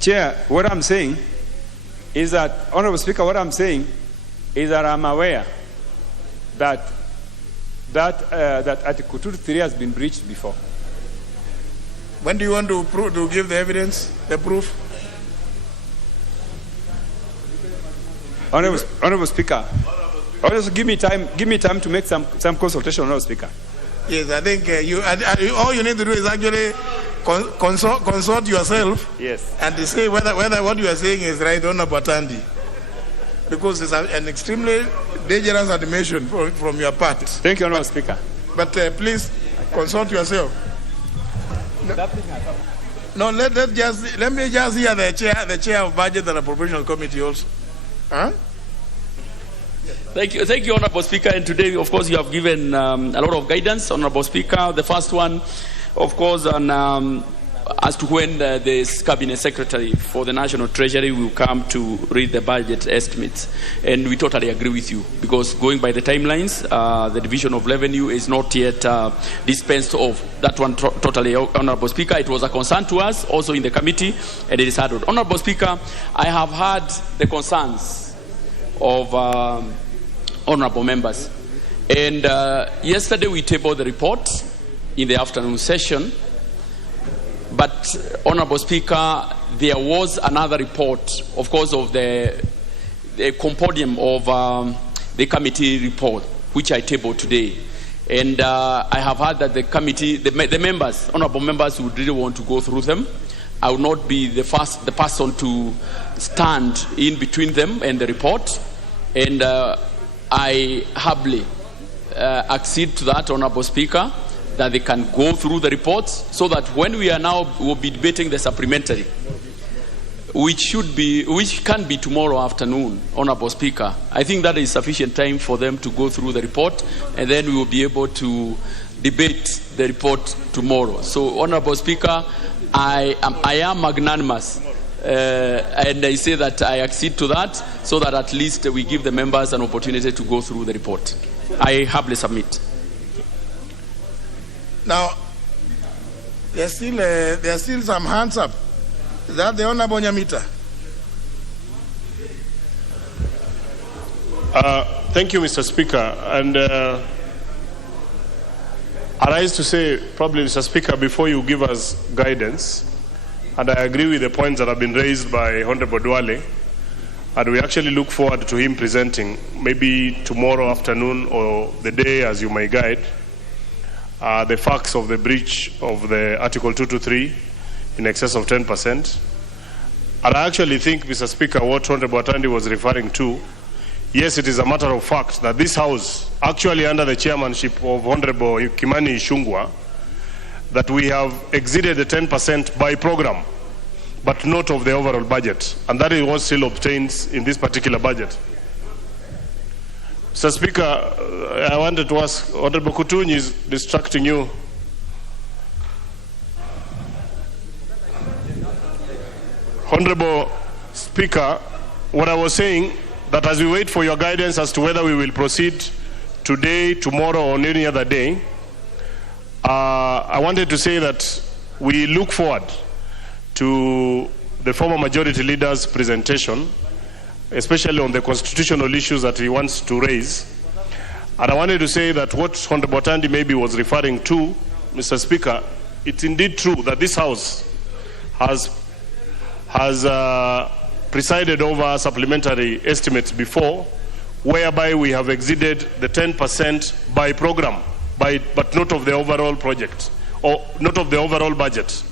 Chair, what I'm saying is that, Honorable Speaker, what I'm saying is that I'm aware that Article 2-3 has been breached before. When do you want to give the evidence, the proof? Honorable Speaker, also give me time to make some consultation, Honorable Speaker. Yes, I think all you need to do is actually consult yourself. Yes. And to say whether what you are saying is right or not, Batandi. Because it's an extremely dangerous admission from your part. Thank you, Honorable Speaker. But please consult yourself. No, let me just hear the chair of Budget and Appropriations Committee also. Huh? Thank you, Honorable Speaker. And today, of course, you have given a lot of guidance, Honorable Speaker. The first one, of course, on as to when the Cabinet Secretary for the National Treasury will come to read the budget estimates. And we totally agree with you, because going by the timelines, the Division of Revenue is not yet dispensed of. That one totally, Honorable Speaker. It was a concern to us also in the committee, and it is handled. Honorable Speaker, I have heard the concerns of honorable members. And yesterday we tabled the report in the afternoon session. But, Honorable Speaker, there was another report, of course, of the compendium of the committee report, which I tabled today. And I have heard that the committee, the members, honorable members, would really want to go through them. I will not be the person to stand in between them and the report. And I humbly accede to that, Honorable Speaker, that they can go through the reports, so that when we will be debating the supplementary, which can be tomorrow afternoon, Honorable Speaker. I think that is sufficient time for them to go through the report, and then we will be able to debate the report tomorrow. So, Honorable Speaker, I am magnanimous, and I say that I accede to that, so that at least we give the members an opportunity to go through the report. I humbly submit. Now, there are still some hands up. Is that the Honorable Nyamita? Thank you, Mr. Speaker. And I rise to say, probably, Mr. Speaker, before you give us guidance, and I agree with the points that have been raised by Honorable Duale, and we actually look forward to him presenting, maybe tomorrow afternoon or the day as you may guide, the facts of the breach of the Article 2-3 in excess of 10%. And I actually think, Mr. Speaker, what Honorable Atandi was referring to, yes, it is a matter of fact that this House, actually under the chairmanship of Honorable Kimani Ichung'wah, that we have exceeded the 10% by program, but not of the overall budget. And that is what still obtains in this particular budget. Mr. Speaker, I wanted to ask, Honorable Kutunyi is distracting you. Honorable Speaker, what I was saying, that as we wait for your guidance as to whether we will proceed today, tomorrow, or any other day, I wanted to say that we look forward to the former majority leader's presentation, especially on the constitutional issues that he wants to raise. And I wanted to say that what Honorable Tandi maybe was referring to, Mr. Speaker, it's indeed true that this House has presided over supplementary estimates before, whereby we have exceeded the 10% by program, but not of the overall project, or not of the overall budget.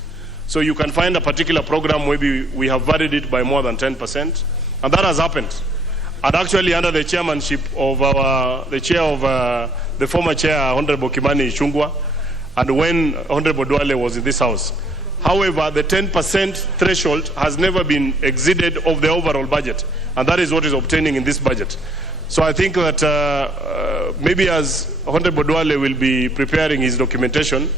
So you can find a particular program maybe we have varied it by more than 10%. And that has happened. And actually under the chairmanship of the former chair, Honorable Kimani Ichung'wah, and when Honorable Duale was in this House. However, the 10% threshold has never been exceeded of the overall budget. And that is what is obtaining in this budget. So I think that maybe as Honorable Duale will be preparing his documentation,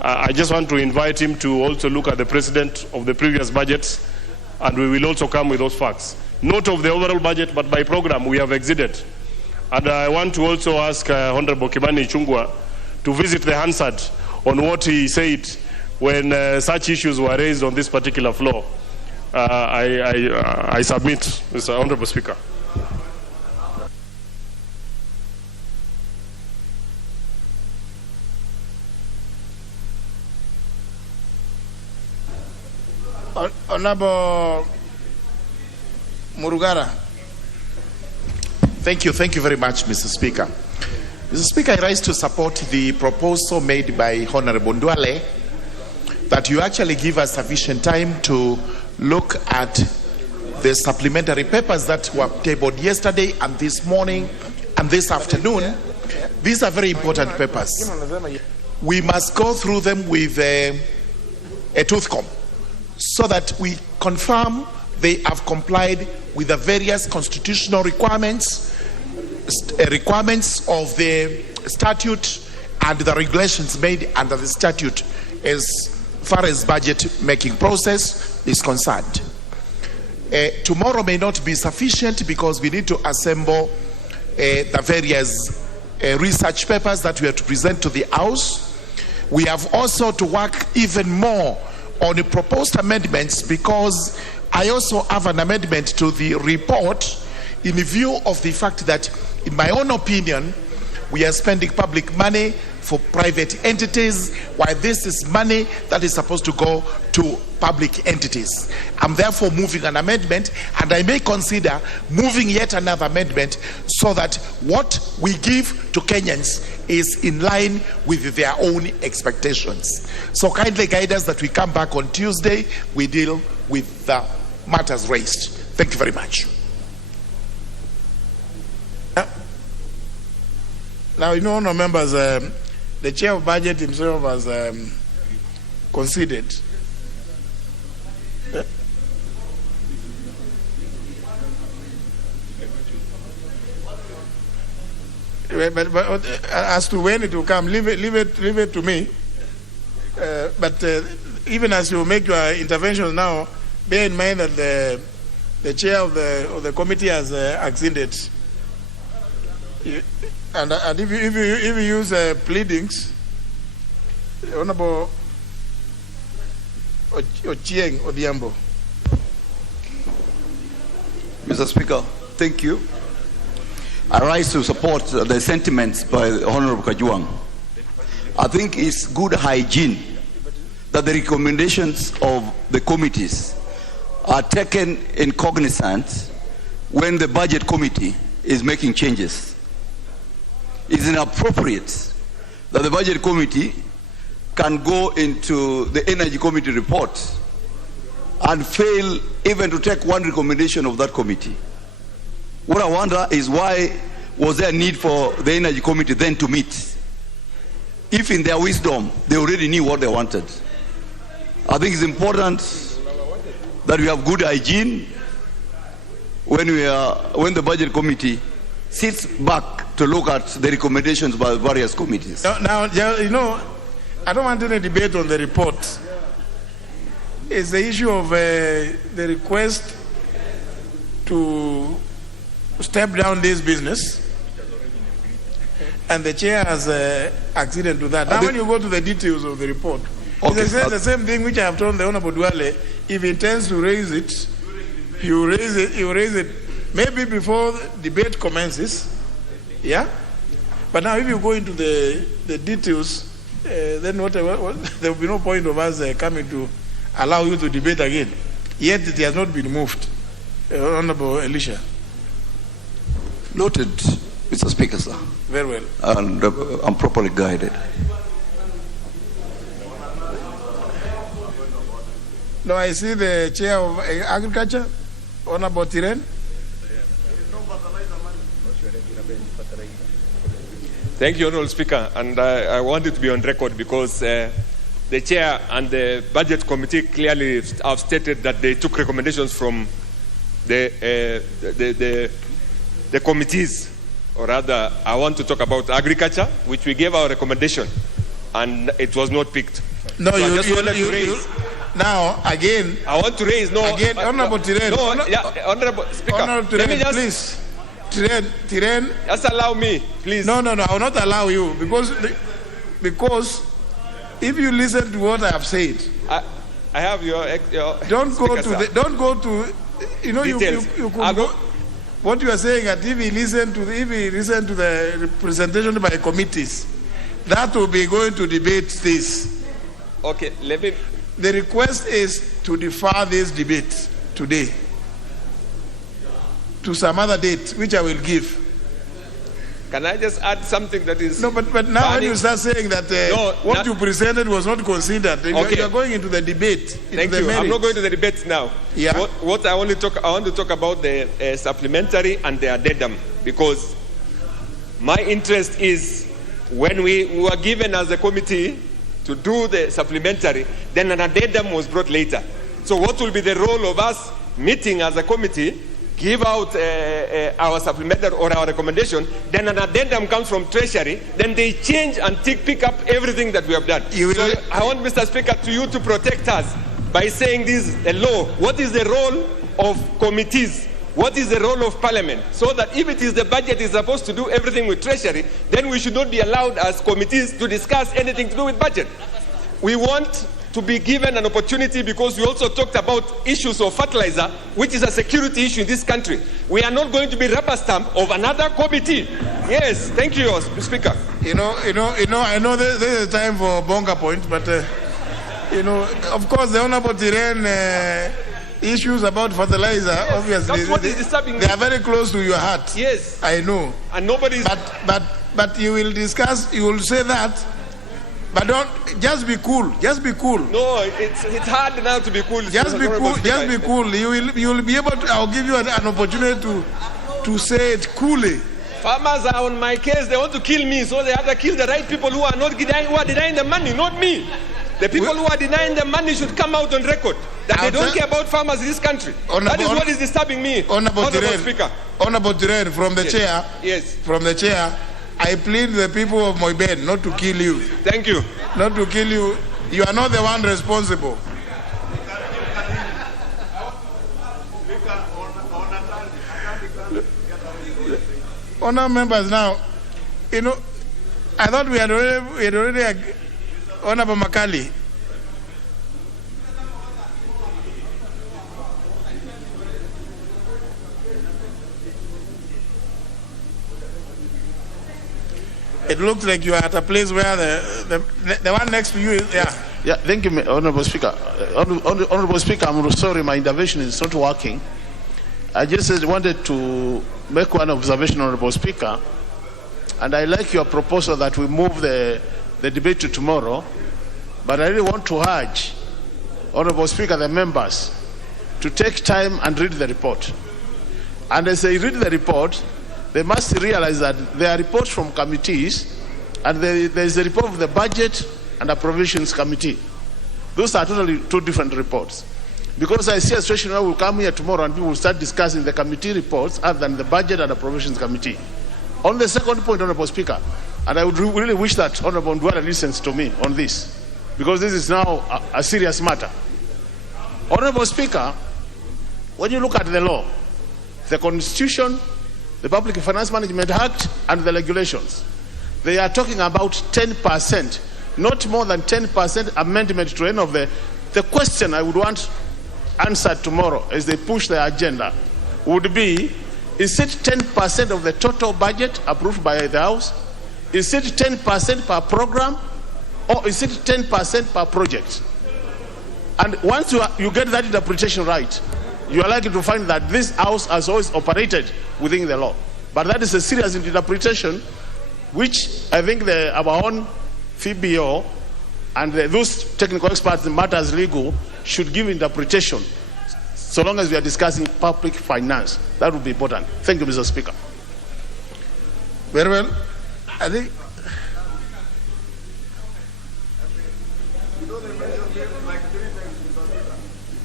I just want to invite him to also look at the precedent of the previous budgets, and we will also come with those facts. Not of the overall budget, but by program we have exceeded. And I want to also ask Honorable Kimani Ichung'wah to visit the Hansard on what he said when such issues were raised on this particular floor. I submit, Mr. Honorable Speaker. Honorable Murugara. Thank you very much, Mr. Speaker. Mr. Speaker, I rise to support the proposal made by Honorable Ndwale that you actually give us sufficient time to look at the supplementary papers that were tabled yesterday and this morning and this afternoon. These are very important papers. We must go through them with a tooth comb so that we confirm they have complied with the various constitutional requirements of the statute and the regulations made under the statute as far as budget making process is concerned. Tomorrow may not be sufficient because we need to assemble the various research papers that we have to present to the House. We have also to work even more on the proposed amendments because I also have an amendment to the report in view of the fact that, in my own opinion, we are spending public money for private entities while this is money that is supposed to go to public entities. I'm therefore moving an amendment, and I may consider moving yet another amendment so that what we give to Kenyans is in line with their own expectations. So kindly guide us that we come back on Tuesday, we deal with the matters raised. Thank you very much. Now, you know, no members, the chair of budget himself has conceded. But as to when it will come, leave it to me. But even as you make your intervention now, bear in mind that the chair of the committee has acceded. And if you use pleadings, Honorable Ochieng Odhiambo. Mr. Speaker, thank you. I rise to support the sentiments by Honorable Kajwang. I think it's good hygiene that the recommendations of the committees are taken in cognizance when the budget committee is making changes. It's inappropriate that the budget committee can go into the energy committee report and fail even to take one recommendation of that committee. What I wonder is why was there a need for the energy committee then to meet? If in their wisdom they already knew what they wanted. I think it's important that we have good hygiene when the budget committee sits back to look at the recommendations by various committees. Now, you know, I don't want any debate on the report. It's the issue of the request to step down this business, and the chair has acceded to that. Now, when you go to the details of the report, it's the same thing which I have told the Honorable Duale. If he intends to raise it, you raise it maybe before the debate commences. Yeah? But now if you go into the details, then there will be no point of us coming to allow you to debate again. Yet it has not been moved. Honorable Elisha. Noted, Mr. Speaker, sir. Very well. And I'm properly guided. Now I see the chair of agriculture, Honorable Tiren. Thank you, Honorable Speaker. And I want it to be on record because the chair and the budget committee clearly have stated that they took recommendations from the committees. Or rather, I want to talk about agriculture, which we gave our recommendation, and it was not picked. No, so now again. I want to raise again, Honorable Tiren. Honorable Speaker. Honorable Tiren, please. Tiren. Just allow me, please. No, I will not allow you because if you listen to what I have said, I have your don't go speaker, to sir. the, don't go to, you know, you could go. What you are saying, that if he listen to the presentation by committees, that will be going to debate this. Okay, let me. The request is to defer this debate today to some other date, which I will give. Can I just add something that is... No, but now when you start saying that you presented was not considered, okay. You are going into the debate. Thank you. I'm not going to the debate now. Yeah. What I want to talk about the supplementary and the addendum, because my interest is when we were given as a committee to do the supplementary, then an addendum was brought later. So what will be the role of us meeting as a committee, give out our supplementary or our recommendation, then an addendum comes from Treasury, then they change and pick up everything that we have done. So I want, Mr. Speaker, you to protect us by saying this is a law. What is the role of committees? What is the role of Parliament? So that if it is the budget is supposed to do everything with Treasury, then we should not be allowed as committees to discuss anything to do with budget. We want to be given an opportunity, because we also talked about issues of fertilizer, which is a security issue in this country. We are not going to be rubber stamp of another committee. Yes, thank you, Speaker. I know there is a time for bonga point, but of course, the Honorable Tiren issues about fertilizer, yes, obviously, that's what is disturbing they are very close to your heart. Yes, I know. And nobody. But you will discuss. You will say that. But don't just be cool. Just be cool. No, it's hard now to be cool. Just be cool. Just be cool. You will be able to. I'll give you an opportunity to say it coolly. Farmers are on my case. They want to kill me, so they have to kill the right people who are denying the money, not me. The people who are denying the money should come out on record that they don't care about farmers in this country. That is what is disturbing me. Honorable Speaker. Honorable Tiren, from the chair. Yes. From the chair. I plead the people of Moiben not to kill you. Thank you. Not to kill you. You are not the one responsible. Honor members, now, I thought we had already Honorable Makali. It looks like you are at a place where the one next to you is, yeah. Yeah, thank you, Honorable Speaker. Honorable Speaker, I'm sorry, my intervention is not working. I just wanted to make one observation, Honorable Speaker, and I like your proposal that we move the debate to tomorrow, but I really want to urge, Honorable Speaker, the members, to take time and read the report. And as they read the report, they must realize that there are reports from committees, and there is a report of the Budget and Appropriations Committee. Those are totally two different reports. Because I see a situation where we'll come here tomorrow and people will start discussing the committee reports other than the Budget and Appropriations Committee. On the second point, Honorable Speaker, and I would really wish that Honorable Ndwara listens to me on this, because this is now a serious matter. Honorable Speaker, when you look at the law, the Constitution, the Public Finance Management Act, and the regulations, they are talking about 10%, not more than 10% amendment to any of the question I would want answered tomorrow as they push the agenda would be, is it 10% of the total budget approved by the House? Is it 10% per program? Or is it 10% per project? And once you get that interpretation right, you are likely to find that this House has always operated within the law. But that is a serious interpretation, which I think our own FBO and those technical experts in matters legal should give interpretation, so long as we are discussing public finance. That would be important. Thank you, Mr. Speaker. Very well. I think...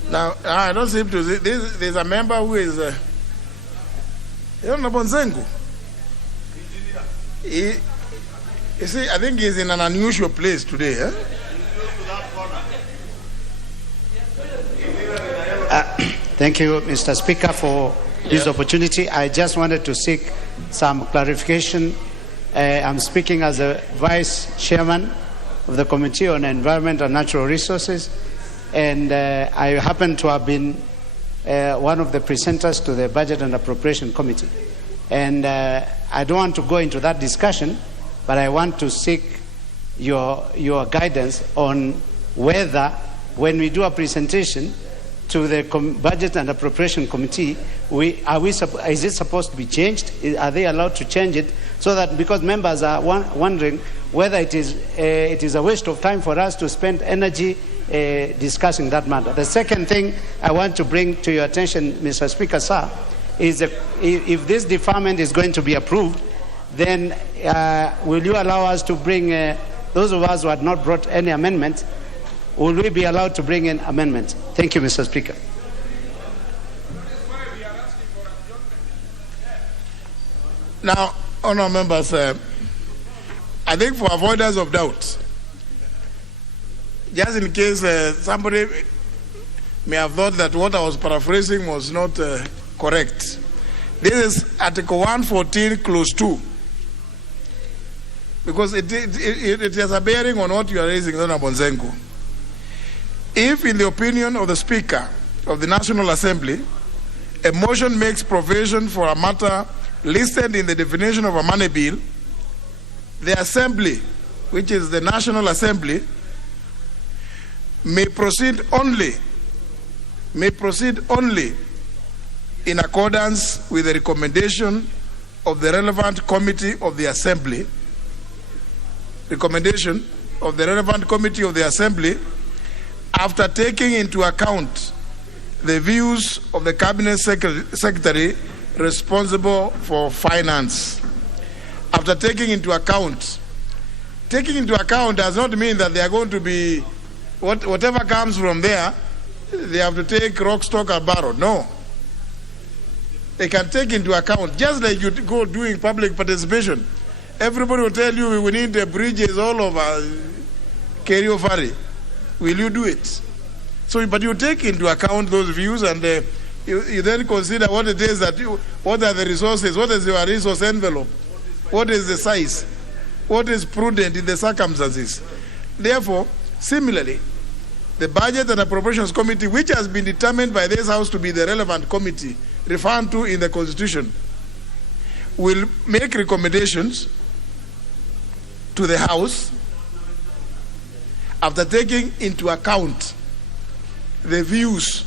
Now, I don't seem to... There's a member who is... Honorable Nzengu. You see, I think he's in an unusual place today. Thank you, Mr. Speaker, for this opportunity. I just wanted to seek some clarification. I'm speaking as a Vice Chairman of the Committee on Environment and Natural Resources. and I happen to have been one of the presenters to the Budget and Appropriation Committee. And I don't want to go into that discussion, but I want to seek your guidance on whether, when we do a presentation to the Budget and Appropriation Committee, is it supposed to be changed? Are they allowed to change it? So that, because members are wondering whether it is a waste of time for us to spend energy discussing that matter. The second thing I want to bring to your attention, Mr. Speaker, sir, is that if this deferment is going to be approved, then will you allow us to bring, those of us who had not brought any amendments, will we be allowed to bring in amendments? Thank you, Mr. Speaker. Now, honourable members, I think for avoidance of doubt, just in case somebody may have thought that what I was paraphrasing was not correct, this is Article 114, Clause 2, because it has a bearing on what you are raising, Honourable Nzengu. If, in the opinion of the Speaker of the National Assembly, a motion makes provision for a matter listed in the definition of a money bill, the Assembly, which is the National Assembly, may proceed only in accordance with the recommendation of the relevant committee of the Assembly, after taking into account the views of the Cabinet Secretary responsible for finance. After taking into account does not mean that they are going to be, whatever comes from there, they have to take rock, stock, and barrel. No. They can take into account, just like you go doing public participation. Everybody will tell you we need bridges all over Kerio Ferry. Will you do it? So, but you take into account those views, and you then consider what it is what are the resources, what is your resource envelope, what is the size, what is prudent in the circumstances. Therefore, similarly, the Budget and Appropriations Committee, which has been determined by this House to be the relevant committee referred to in the Constitution, will make recommendations to the House after taking into account the views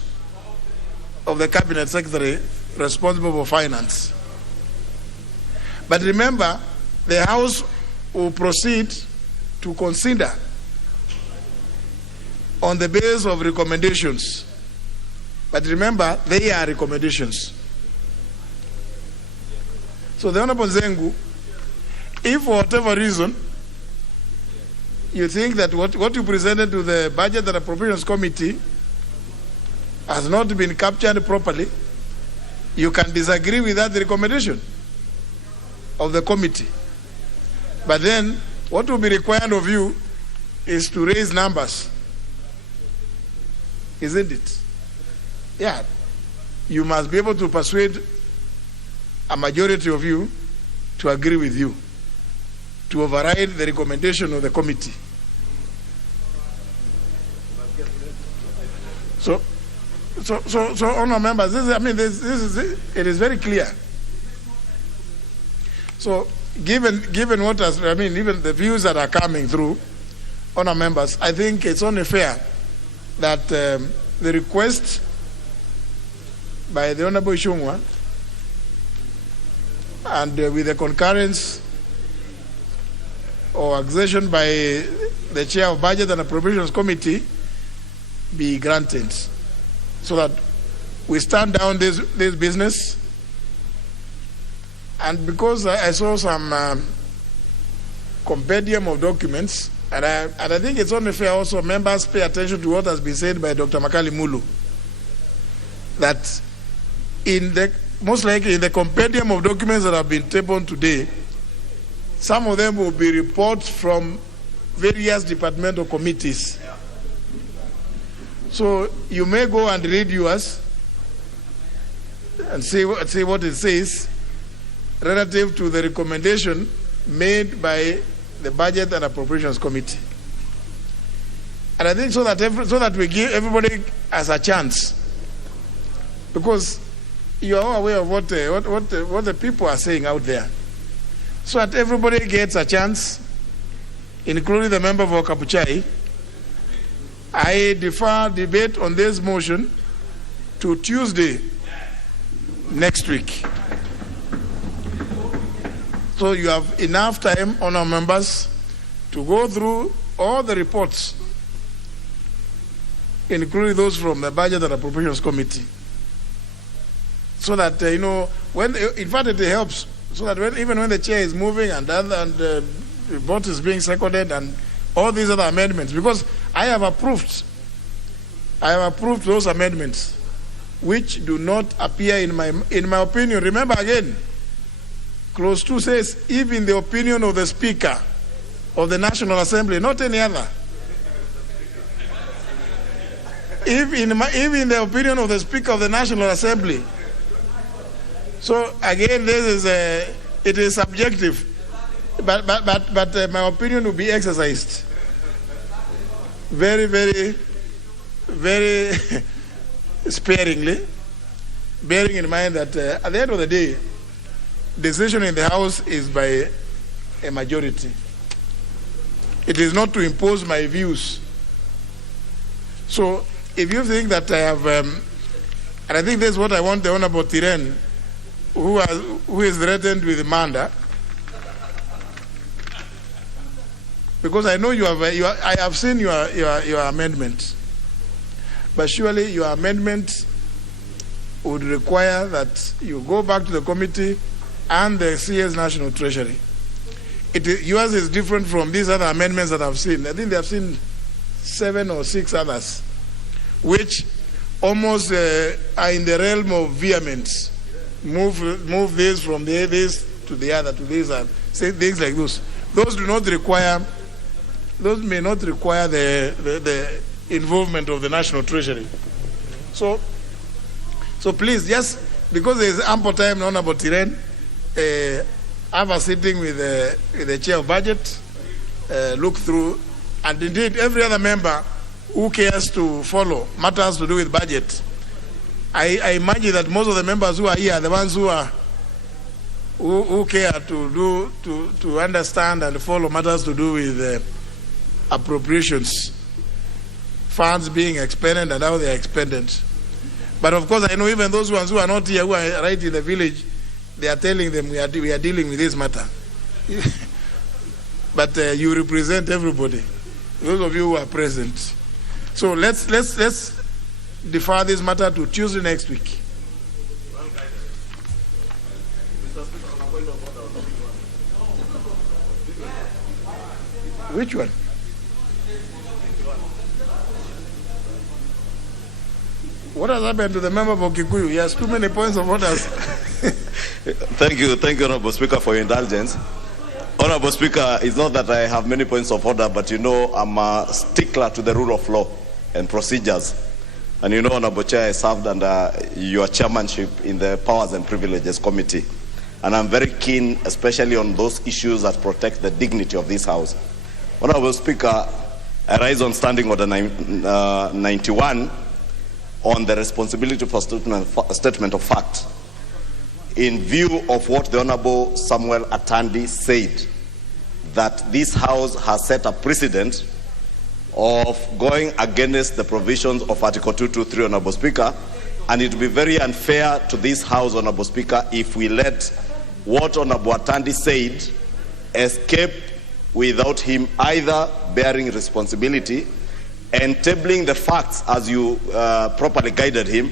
of the Cabinet Secretary responsible for finance. But remember, the House will proceed to consider on the basis of recommendations. But remember, they are recommendations. So the Honorable Nzengu, if for whatever reason you think that what you presented to the Budget and Appropriations Committee has not been captured properly, you can disagree with that recommendation of the committee. But then what will be required of you is to raise numbers. Isn't it? Yeah. You must be able to persuade a majority of you to agree with you, to override the recommendation of the committee. So honourable members, it is very clear. So, given what has, even the views that are coming through, honourable members, I think it's only fair that the request by the Honourable Ishungwa and with the concurrence or accession by the Chair of Budget and Appropriations Committee be granted, so that we stand down this business. And because I saw some compendium of documents, and I think it's only fair also members pay attention to what has been said by Dr. Makali Mulu, that most likely in the compendium of documents that have been tabled today, some of them will be reports from various departmental committees. So you may go and read yours and see what it says relative to the recommendation made by the Budget and Appropriations Committee. And I think so that we give everybody as a chance, because you are all aware of what the people are saying out there, so that everybody gets a chance, including the member for Kapuchai. I defer debate on this motion to Tuesday next week. So you have enough time, honourable members, to go through all the reports, including those from the Budget and Appropriations Committee, so that in fact it helps, so that even when the chair is moving and the vote is being seconded and all these other amendments, because I have approved those amendments which do not appear in my opinion. Remember again, clause 2 says, if in the opinion of the Speaker of the National Assembly, not any other. If in the opinion of the Speaker of the National Assembly. So again, it is subjective, but my opinion will be exercised very, very, very sparingly, bearing in mind that at the end of the day, decision in the House is by a majority. It is not to impose my views. So if you think that I have, and I think that's what I want the Honorable Tiren, who is threatened with Manda, because I know I have seen your amendment, but surely your amendment would require that you go back to the committee and the CS National Treasury. Yours is different from these other amendments that I've seen. I think they have seen 7 or 6 others, which almost are in the realm of vehemence. Move this from this to the other to this, and say things like those. Those may not require the involvement of the National Treasury. So please, just because there is ample time, Honorable Tiren, have a sitting with the Chair of Budget, look through, and indeed every other member who cares to follow matters to do with budget. I imagine that most of the members who are here are the ones who care to understand and follow matters to do with appropriations, funds being expended and how they are expended. But of course, I know even those ones who are not here, who are right in the village, they are telling them we are dealing with this matter. But you represent everybody, those of you who are present. So let's defer this matter to Tuesday next week. Which one? What has happened to the member for Kikuyu? He has too many points of orders. Thank you, Honorable Speaker, for your indulgence. Honorable Speaker, it's not that I have many points of order, but I'm a stickler to the rule of law and procedures. And Honorable Chair, I served under your chairmanship in the Powers and Privileges Committee. And I'm very keen, especially on those issues that protect the dignity of this House. Honorable Speaker, I rise on Standing Order 91 on the responsibility for statement of fact. In view of what the Honorable Samuel Atandi said, that this House has set a precedent of going against the provisions of Article 223, Honorable Speaker, and it would be very unfair to this House, Honorable Speaker, if we let what Honorable Atandi said escape without him either bearing responsibility and tabling the facts as you properly guided him,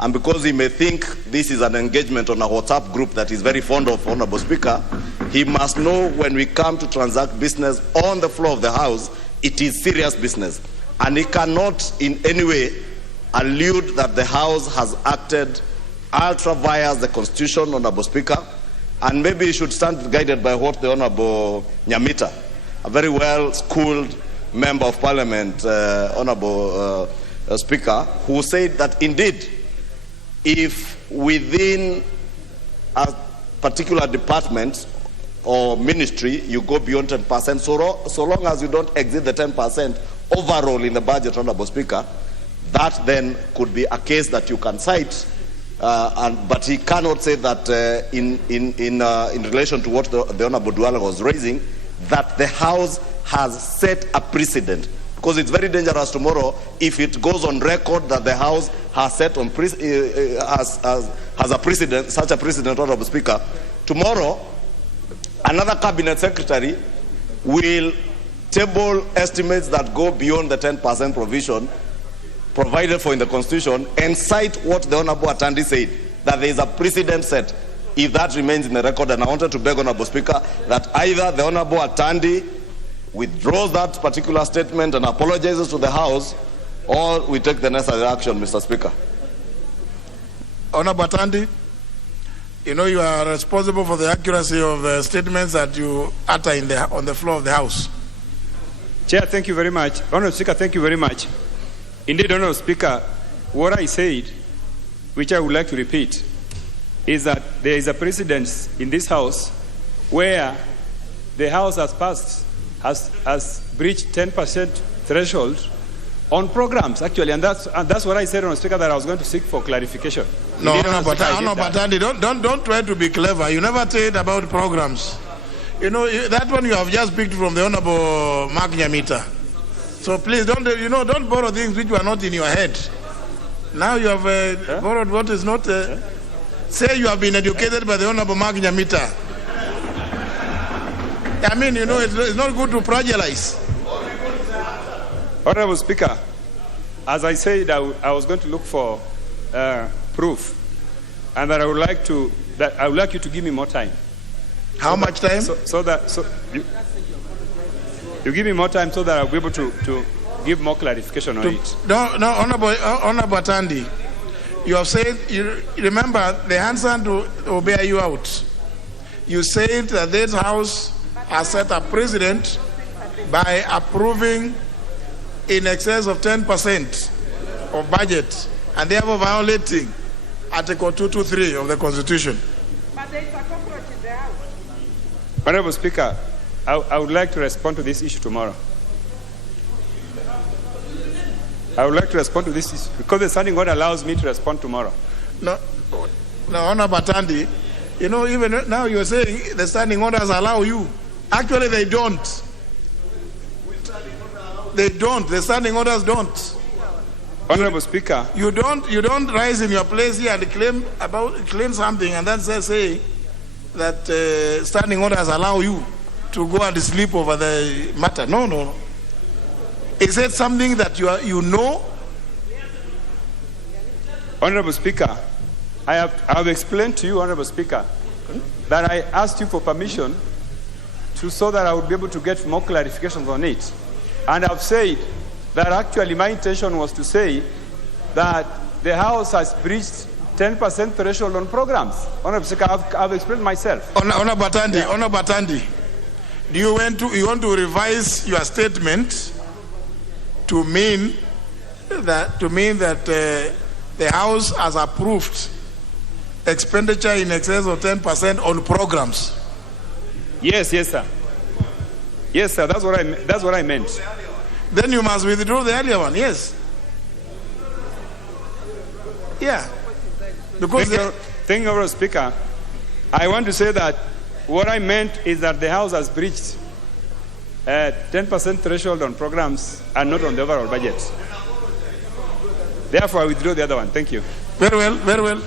and because he may think this is an engagement on a WhatsApp group that is very fond of, Honorable Speaker, he must know when we come to transact business on the floor of the House, it is serious business. And he cannot in any way allude that the House has acted ultra via the Constitution, Honorable Speaker, and maybe he should stand guided by what the Honorable Nyamita, a very well-schooled member of Parliament, Honorable Speaker, who said that indeed, if within a particular department or ministry you go beyond 10%, so long as you don't exceed the 10%, overall in the budget, Honorable Speaker, that then could be a case that you can cite, but he cannot say that in relation to what the Honorable Duale was raising, that the House has set a precedent. Because it's very dangerous tomorrow if it goes on record that the House has set on has a precedent, such a precedent, Honorable Speaker. Tomorrow, another cabinet secretary will table estimates that go beyond the 10% provision provided for in the Constitution and cite what the Honorable Atandi said, that there is a precedent set. If that remains in the record, and I wanted to beg, Honorable Speaker, that either the Honorable Atandi withdraws that particular statement and apologizes to the House, or we take the necessary action, Mr. Speaker. Honorable Atandi, you know you are responsible for the accuracy of the statements that you utter on the floor of the House. Chair, thank you very much. Honorable Speaker, thank you very much. Indeed, Honorable Speaker, what I said, which I would like to repeat, is that there is a precedent in this House where the House has breached 10% threshold on programs, actually, and that's what I said, Honorable Speaker, that I was going to seek for clarification. No, Honorable Atandi, don't try to be clever. You never said about programs. You know, that one you have just picked from the Honorable Mark Nyamita. So please don't borrow things which were not in your head. Now you have borrowed what is not. Say you have been educated by the Honorable Mark Nyamita. I mean, you know, it's not good to plagiarize. Honorable Speaker, as I said, I was going to look for proof, and that I would like you to give me more time. How much time? You give me more time so that I'll be able to give more clarification on it. No, Honorable Atandi, you have said, you remember the answer to bear you out. You said that this House has set a precedent by approving in excess of 10% of budget and therefore violating Article 223 of the Constitution. But there is a cockroach in the House. Honorable Speaker, I would like to respond to this issue tomorrow. I would like to respond to this issue because the standing order allows me to respond tomorrow. No, Honorable Atandi, you know, even now you're saying the standing orders allow you. Actually, they don't. They don't. The standing orders don't. Honorable Speaker, you don't rise in your place here and claim something and then say that standing orders allow you to go and sleep over the matter. No. Is it something that you know? Honorable Speaker, I have explained to you, Honorable Speaker, that I asked you for permission so that I would be able to get more clarifications on it. And I've said that actually my intention was to say that the House has breached 10% threshold on programs. Honorable Speaker, I've explained myself. Honorable Atandi, do you want to revise your statement to mean that the House has approved expenditure in excess of 10% on programs? Yes, sir. Yes, sir. That's what I meant. Then you must withdraw the earlier one. Yes. Yeah. Because thank you, Honorable Speaker. I want to say that what I meant is that the House has breached 10% threshold on programs and not on the overall budget. Therefore, I withdraw the other one. Thank you. Very well. Very well.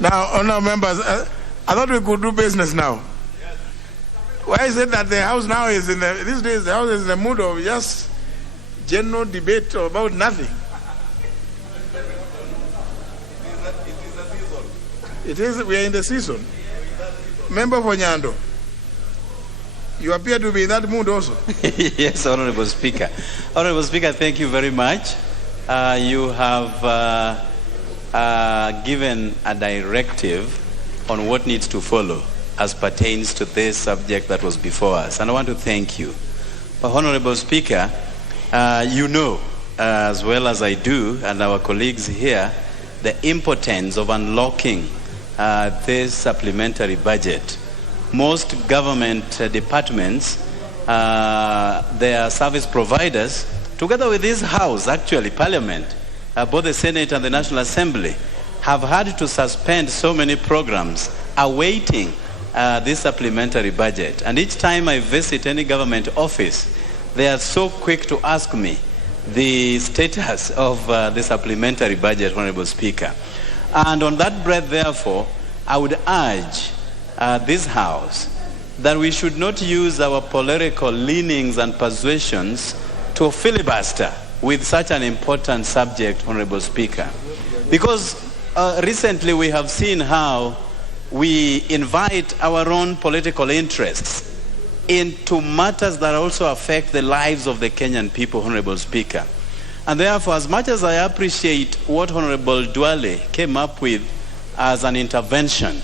Now, honourable members, I thought we could do business now. Why is it that the House now is these days the House is in the mood of just general debate about nothing? It is, we are in the season. Member for Nyando, you appear to be in that mood also. Yes, Honorable Speaker. Honorable Speaker, thank you very much. You have given a directive on what needs to follow as pertains to this subject that was before us. And I want to thank you. But Honorable Speaker, you know as well as I do, and our colleagues here, the importance of unlocking this supplementary budget. Most government departments, their service providers, together with this House, actually, Parliament, both the Senate and the National Assembly, have had to suspend so many programs awaiting this supplementary budget. And each time I visit any government office, they are so quick to ask me the status of the supplementary budget, Honorable Speaker. And on that breath, therefore, I would urge this House that we should not use our political leanings and persuasions to filibuster with such an important subject, Honorable Speaker. Because recently we have seen how we invite our own political interests into matters that also affect the lives of the Kenyan people, Honorable Speaker. And therefore, as much as I appreciate what Honorable Duale came up with as an intervention,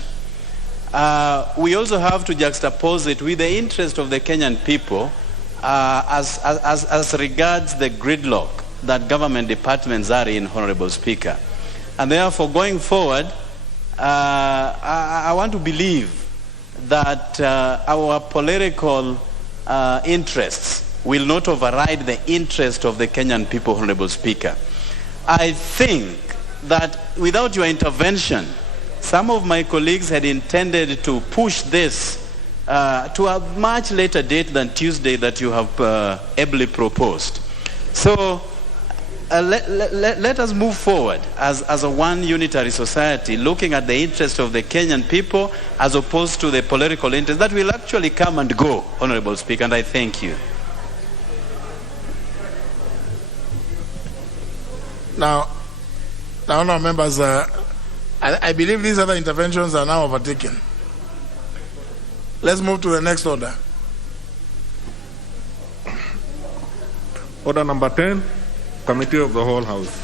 we also have to juxtapose it with the interest of the Kenyan people as regards the gridlock that government departments are in, Honorable Speaker. And therefore, going forward, I want to believe that our political interests will not override the interest of the Kenyan people, Honorable Speaker. I think that without your intervention, some of my colleagues had intended to push this to a much later date than Tuesday that you have ably proposed. So let us move forward as a one unitary society, looking at the interest of the Kenyan people as opposed to the political interest that will actually come and go, Honorable Speaker, and I thank you. Now, members, I believe these other interventions are now overtaken. Let's move to the next order. Order number 10, Committee of the Whole House.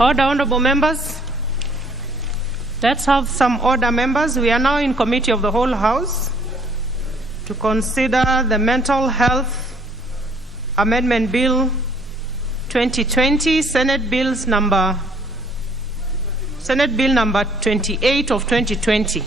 Order, honorable members. Let's have some order, members. We are now in Committee of the Whole House to consider the Mental Health Amendment Bill 2020, Senate Bill number 28 of 2020.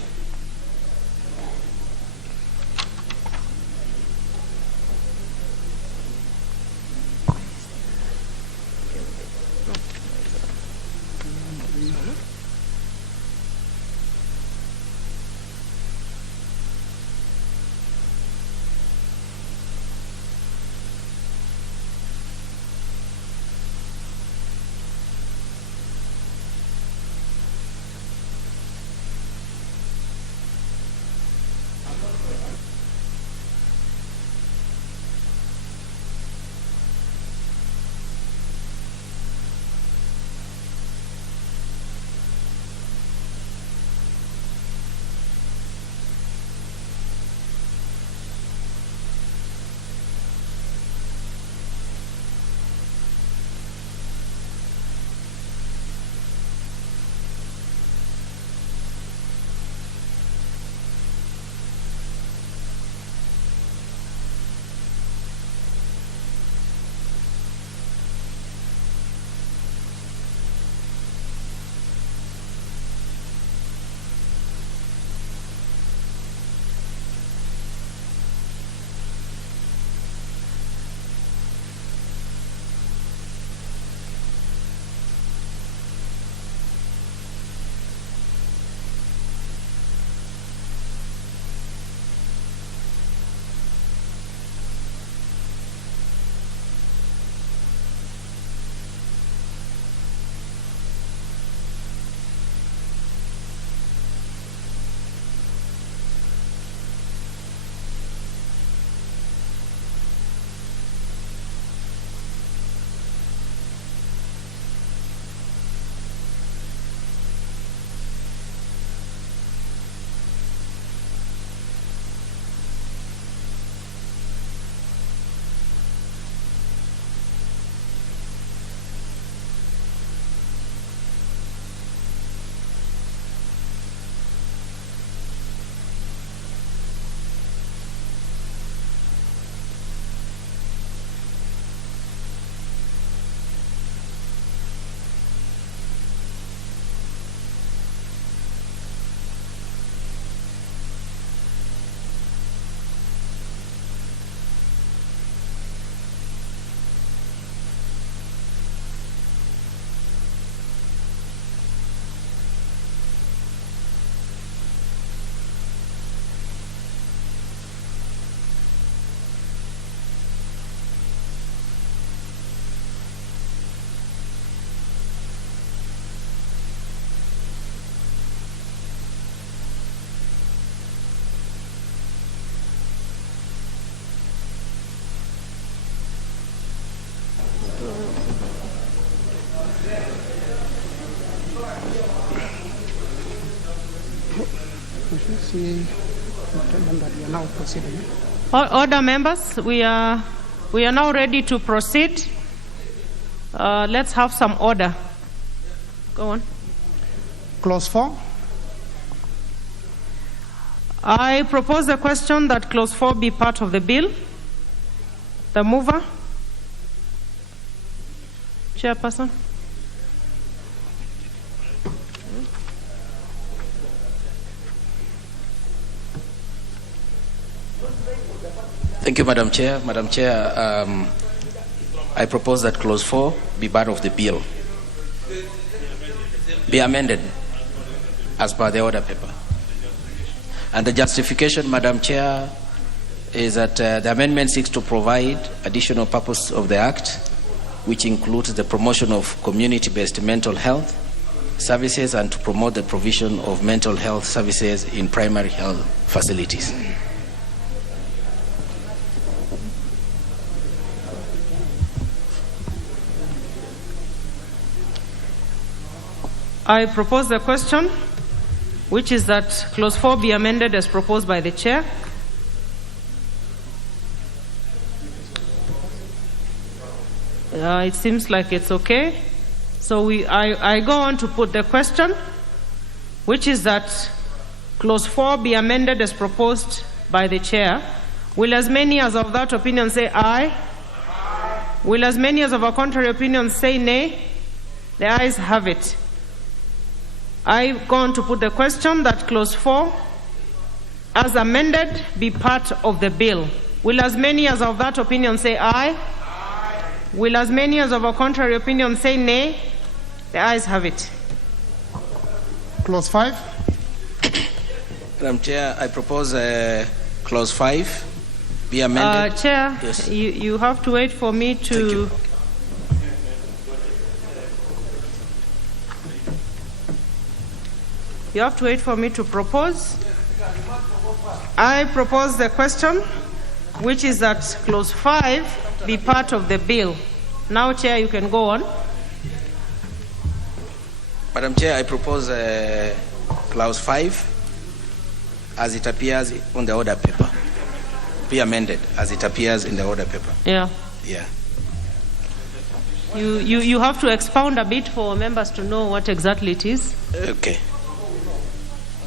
Order, members. We are now ready to proceed. Let's have some order. Go on. Clause 4. I propose the question that clause 4 be part of the bill. The mover. Chairperson. Thank you, Madam Chair. Madam Chair, I propose that clause 4 be part of the bill. Be amended as per the order paper. And the justification, Madam Chair, is that the amendment seeks to provide additional purpose of the Act, which includes the promotion of community-based mental health services and to promote the provision of mental health services in primary health facilities. I propose the question, which is that clause 4 be amended as proposed by the chair. It seems like it's okay. So I go on to put the question, which is that clause 4 be amended as proposed by the chair. Will as many as of that opinion say aye? Aye. Will as many as of a contrary opinion say nay? The ayes have it. I go on to put the question that clause 4, as amended, be part of the bill. Will as many as of that opinion say aye? Aye. Will as many as of a contrary opinion say nay? The ayes have it. Clause 5. Madam Chair, I propose clause 5 be amended. Chair, yes. you have to wait for me to... You have to wait for me to propose. I propose the question, which is that clause 5 be part of the bill. Now, Chair, you can go on. Madam Chair, I propose clause 5 as it appears on the order paper. Be amended as it appears in the order paper. Yeah. Yeah. You have to expound a bit for members to know what exactly it is. Okay.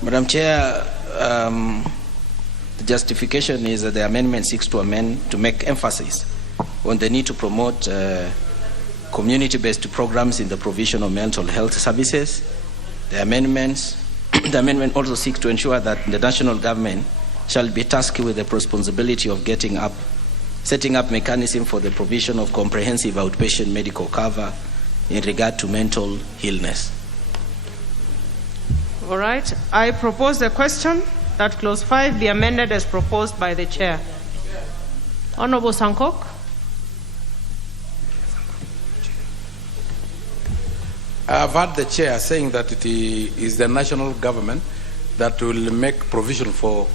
Madam Chair, the justification is that the amendment seeks to amend to make emphasis on the need to promote community-based programs in the provision of mental health services. The amendment also seeks to ensure that the national government shall be tasked with the responsibility of setting up mechanism for the provision of comprehensive outpatient medical cover in regard to mental illness. All right. I propose the question that clause 5 be amended as proposed by the chair. Honorable Sankok. I have heard the chair saying that it is the national government that will make provision for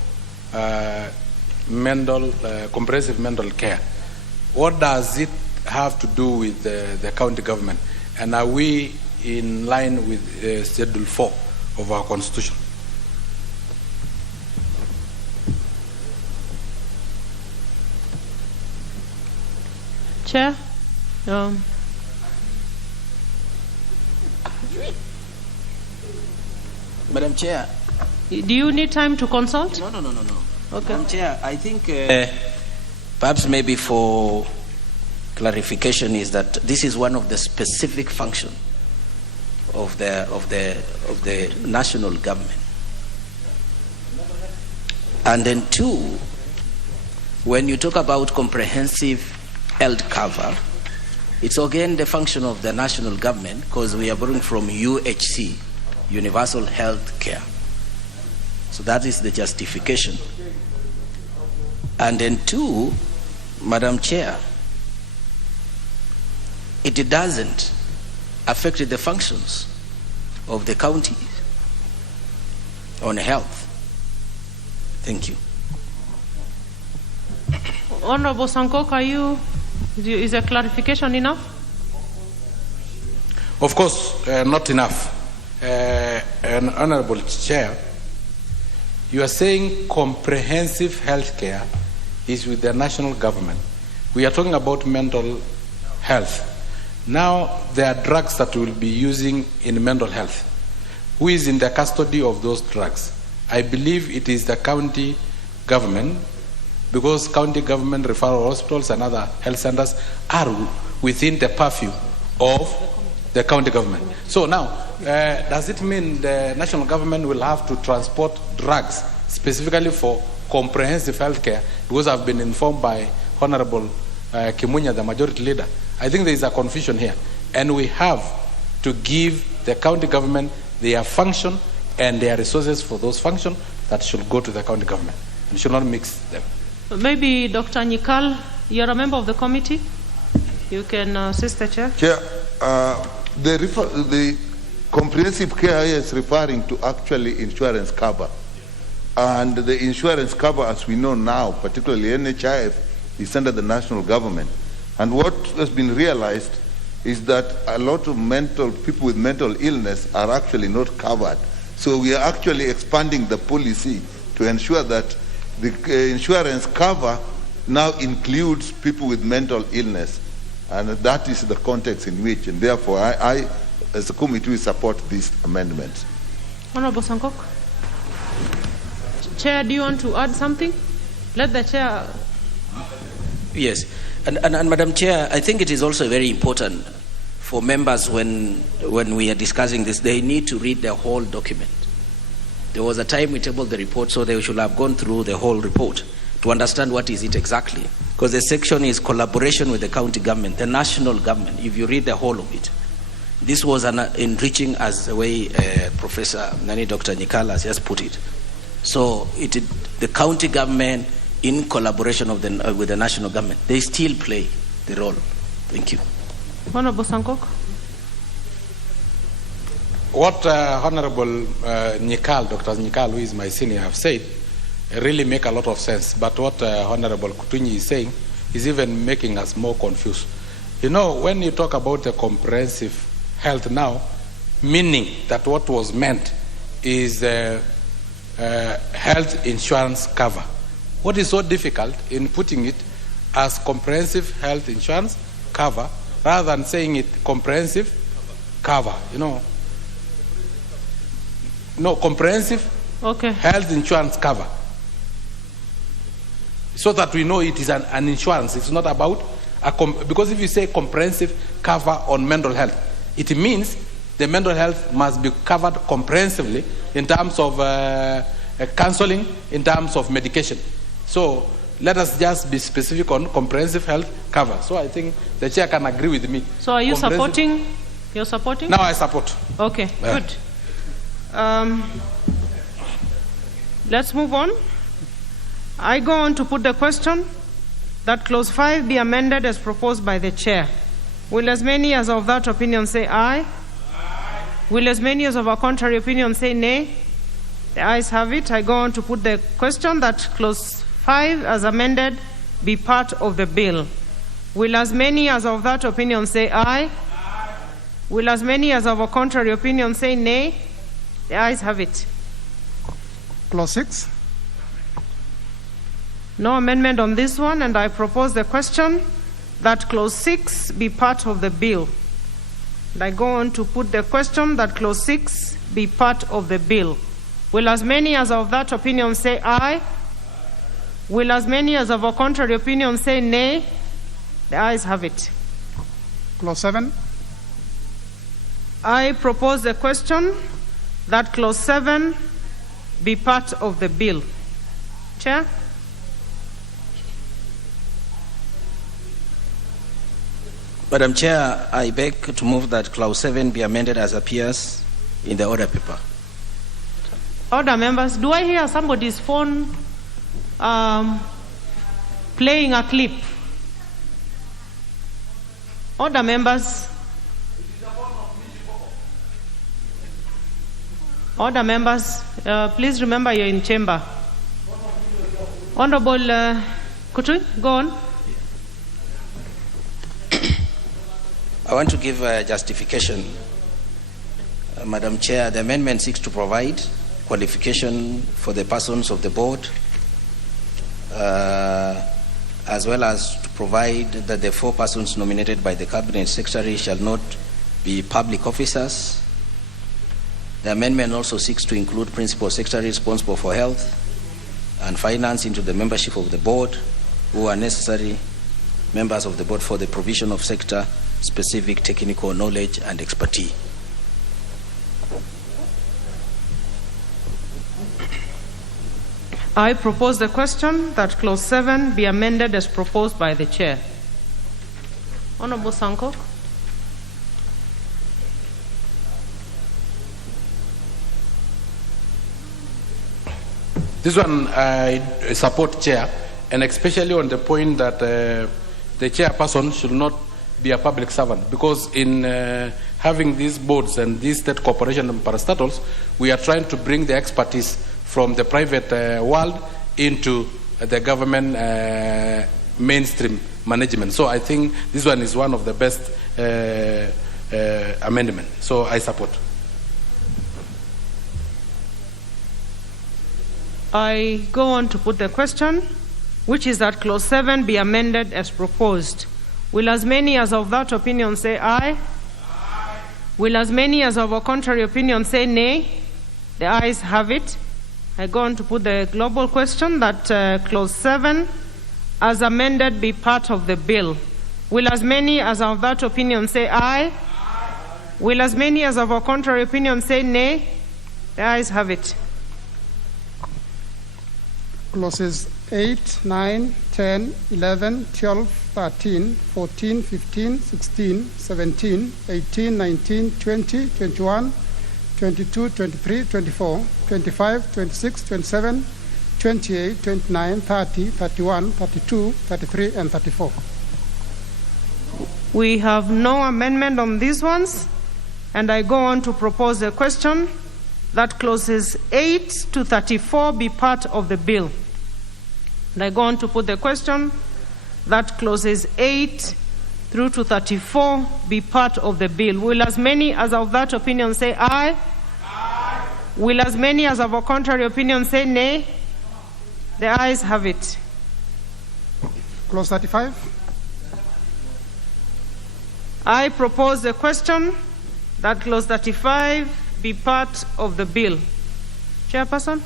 comprehensive mental care. What does it have to do with the county government? And are we in line with Schedule 4 of our Constitution? Chair. Madam Chair. Do you need time to consult? No. Okay. Madam Chair, I think perhaps maybe for clarification is that this is one of the specific functions of the national government. And then two, when you talk about comprehensive health cover, it's again the function of the national government because we are borrowing from UHC, Universal Health Care. So that is the justification. And then two, Madam Chair, it doesn't affect the functions of the county on health. Thank you. Honorable Sankok, is a clarification enough? Of course, not enough. an honorable chair, you are saying comprehensive health care is with the national government. We are talking about mental health. Now, there are drugs that we'll be using in mental health. Who is in the custody of those drugs? I believe it is the county government, because county government referral hospitals and other health centers are within the purview of the county government. So now, does it mean the national government will have to transport drugs specifically for comprehensive health care? Because I've been informed by Honorable Kimunya, the majority leader. I think there is a confusion here. And we have to give the county government their function and their resources for those functions that should go to the county government and should not mix them. Maybe Dr. Nyikal, you're a member of the committee. You can assist the chair. Chair, the comprehensive care is referring to actually insurance cover. And the insurance cover, as we know now, particularly NHIF, is under the national government. And what has been realized is that a lot of people with mental illness are actually not covered. So we are actually expanding the policy to ensure that the insurance cover now includes people with mental illness. And that is the context in which, and therefore I as a committee, we support these amendments. Honorable Sankok. Chair, do you want to add something? Let the chair. Yes. And Madam Chair, I think it is also very important for members when we are discussing this, they need to read the whole document. There was a time we tabled the report, so they should have gone through the whole report to understand what is it exactly. Because the section is collaboration with the county government, the national government, if you read the whole of it. This was enriching as the way Dr. Nyikal has just put it. So the county government, in collaboration with the national government, they still play the role. Thank you. Honorable Sankok. What Honorable Nyikal, Dr. Nyikal, who is my senior, have said really make a lot of sense. But what Honorable Kutunyi is saying is even making us more confused. You know, when you talk about the comprehensive health now, meaning that what was meant is health insurance cover. What is so difficult in putting it as comprehensive health insurance cover rather than saying it comprehensive cover, you know? No, comprehensive health insurance cover. So that we know it is an insurance. It's not about, because if you say comprehensive cover on mental health, it means the mental health must be covered comprehensively in terms of counseling, in terms of medication. So let us just be specific on comprehensive health cover. So I think the chair can agree with me. So are you supporting? You're supporting? Now I support. Okay, good. Let's move on. I go on to put the question that clause 5 be amended as proposed by the chair. Will as many as of that opinion say aye? Aye. Will as many as of a contrary opinion say nay? The ayes have it. I go on to put the question that clause 5 as amended be part of the bill. Will as many as of that opinion say aye? Aye. Will as many as of a contrary opinion say nay? The ayes have it. Clause 6. No amendment on this one, and I propose the question that clause 6 be part of the bill. And I go on to put the question that clause 6 be part of the bill. Will as many as of that opinion say aye? Will as many as of a contrary opinion say nay? The ayes have it. Clause 7. I propose the question that clause 7 be part of the bill. Chair? Madam Chair, I beg to move that clause 7 be amended as appears in the order paper. Order members, do I hear somebody's phone playing a clip? Order members. Order members, please remember you're in chamber. Honorable Kutu, go on. I want to give a justification Madam Chair, the amendment seeks to provide qualification for the persons of the board, as well as to provide that the 4 persons nominated by the Cabinet Secretary shall not be public officers. The amendment also seeks to include Principal Secretary responsible for health and finance into the membership of the board, who are necessary members of the board for the provision of sector-specific technical knowledge and expertise. I propose the question that Clause 7 be amended as proposed by the Chair. Honorable Sanko. This one I support, Chair, and especially on the point that the chairperson should not be a public servant, because in having these boards and these state corporations and parastatals, we are trying to bring the expertise from the private world into the government mainstream management. So I think this one is one of the best amendments. So I support. I go on to put the question, which is that Clause 7 be amended as proposed. Will as many as of that opinion say aye? Aye. Will as many as of a contrary opinion say nay? The ayes have it. I go on to put the global question that Clause 7 as amended be part of the bill. Will as many as of that opinion say aye? Aye. Will as many as of a contrary opinion say nay? The ayes have it. Clauses 8, 9, 10, 11, 12, 13, 14, 15, 16, 17, 18, 19, 20, 21, 22, 23, 24, 25, 26, 27, 28, 29, 30, 31, 32, 33, and 34. We have no amendment on these ones, and I go on to propose a question that Clauses 8 to 34 be part of the bill. And I go on to put the question that Clauses 8 through to 34 be part of the bill. Will as many as of that opinion say aye? Aye. Will as many as of a contrary opinion say nay? The ayes have it. Clause 35. I propose the question that Clause 35 be part of the bill. Chairperson?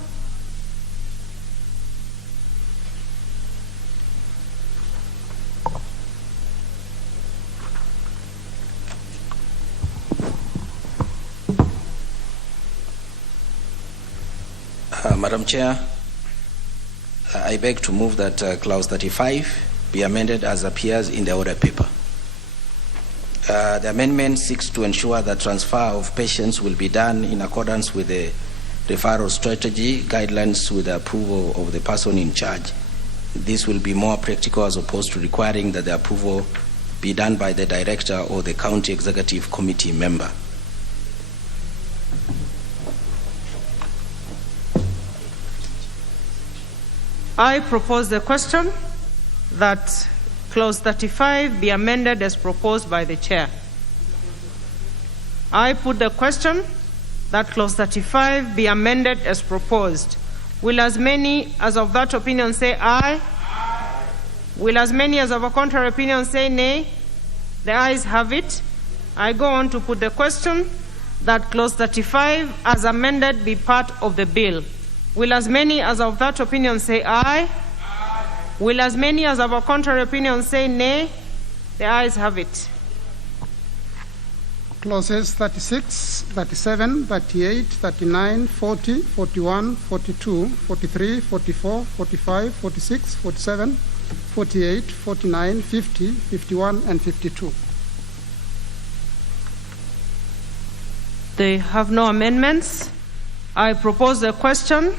Madam Chair, I beg to move that Clause 35 be amended as appears in the order paper. The amendment seeks to ensure that transfer of patients will be done in accordance with the referral strategy guidelines with the approval of the person in charge. This will be more practical as opposed to requiring that the approval be done by the director or the county executive committee member. I propose the question that Clause 35 be amended as proposed by the Chair. I put the question that Clause 35 be amended as proposed. Will as many as of that opinion say aye? Aye. Will as many as of a contrary opinion say nay? The ayes have it. I go on to put the question that Clause 35 as amended be part of the bill. Will as many as of that opinion say aye? Aye. Will as many as of a contrary opinion say nay? The ayes have it. Clauses 36, 37, 38, 39, 40, 41, 42, 43, 44, 45, 46, 47, 48, 49, 50, 51, and 52. They have no amendments. I propose the question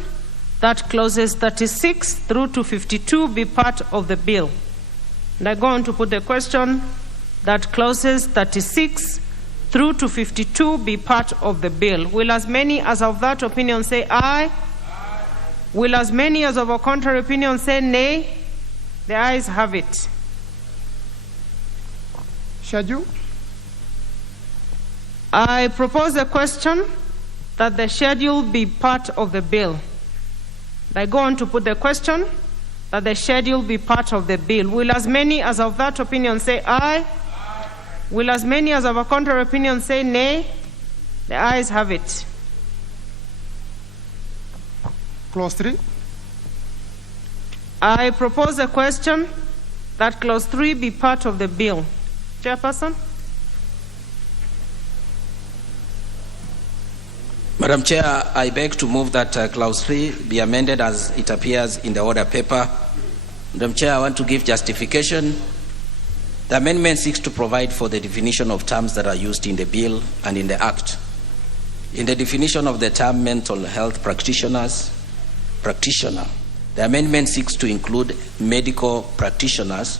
that Clauses 36 through to 52 be part of the bill. And I go on to put the question that Clauses 36 through to 52 be part of the bill. Will as many as of that opinion say aye? Aye. Will as many as of a contrary opinion say nay? The ayes have it. Schedule. I propose a question that the schedule be part of the bill. I go on to put the question that the schedule be part of the bill. Will as many as of that opinion say aye? Will as many as of a contrary opinion say nay? The ayes have it. Clause 3. I propose a question that clause 3 be part of the bill. Chairperson? Madam Chair, I beg to move that clause 3 be amended as it appears in the order paper. Madam Chair, I want to give justification. The amendment seeks to provide for the definition of terms that are used in the bill and in the Act. In the definition of the term mental health practitioner, the amendment seeks to include medical practitioners,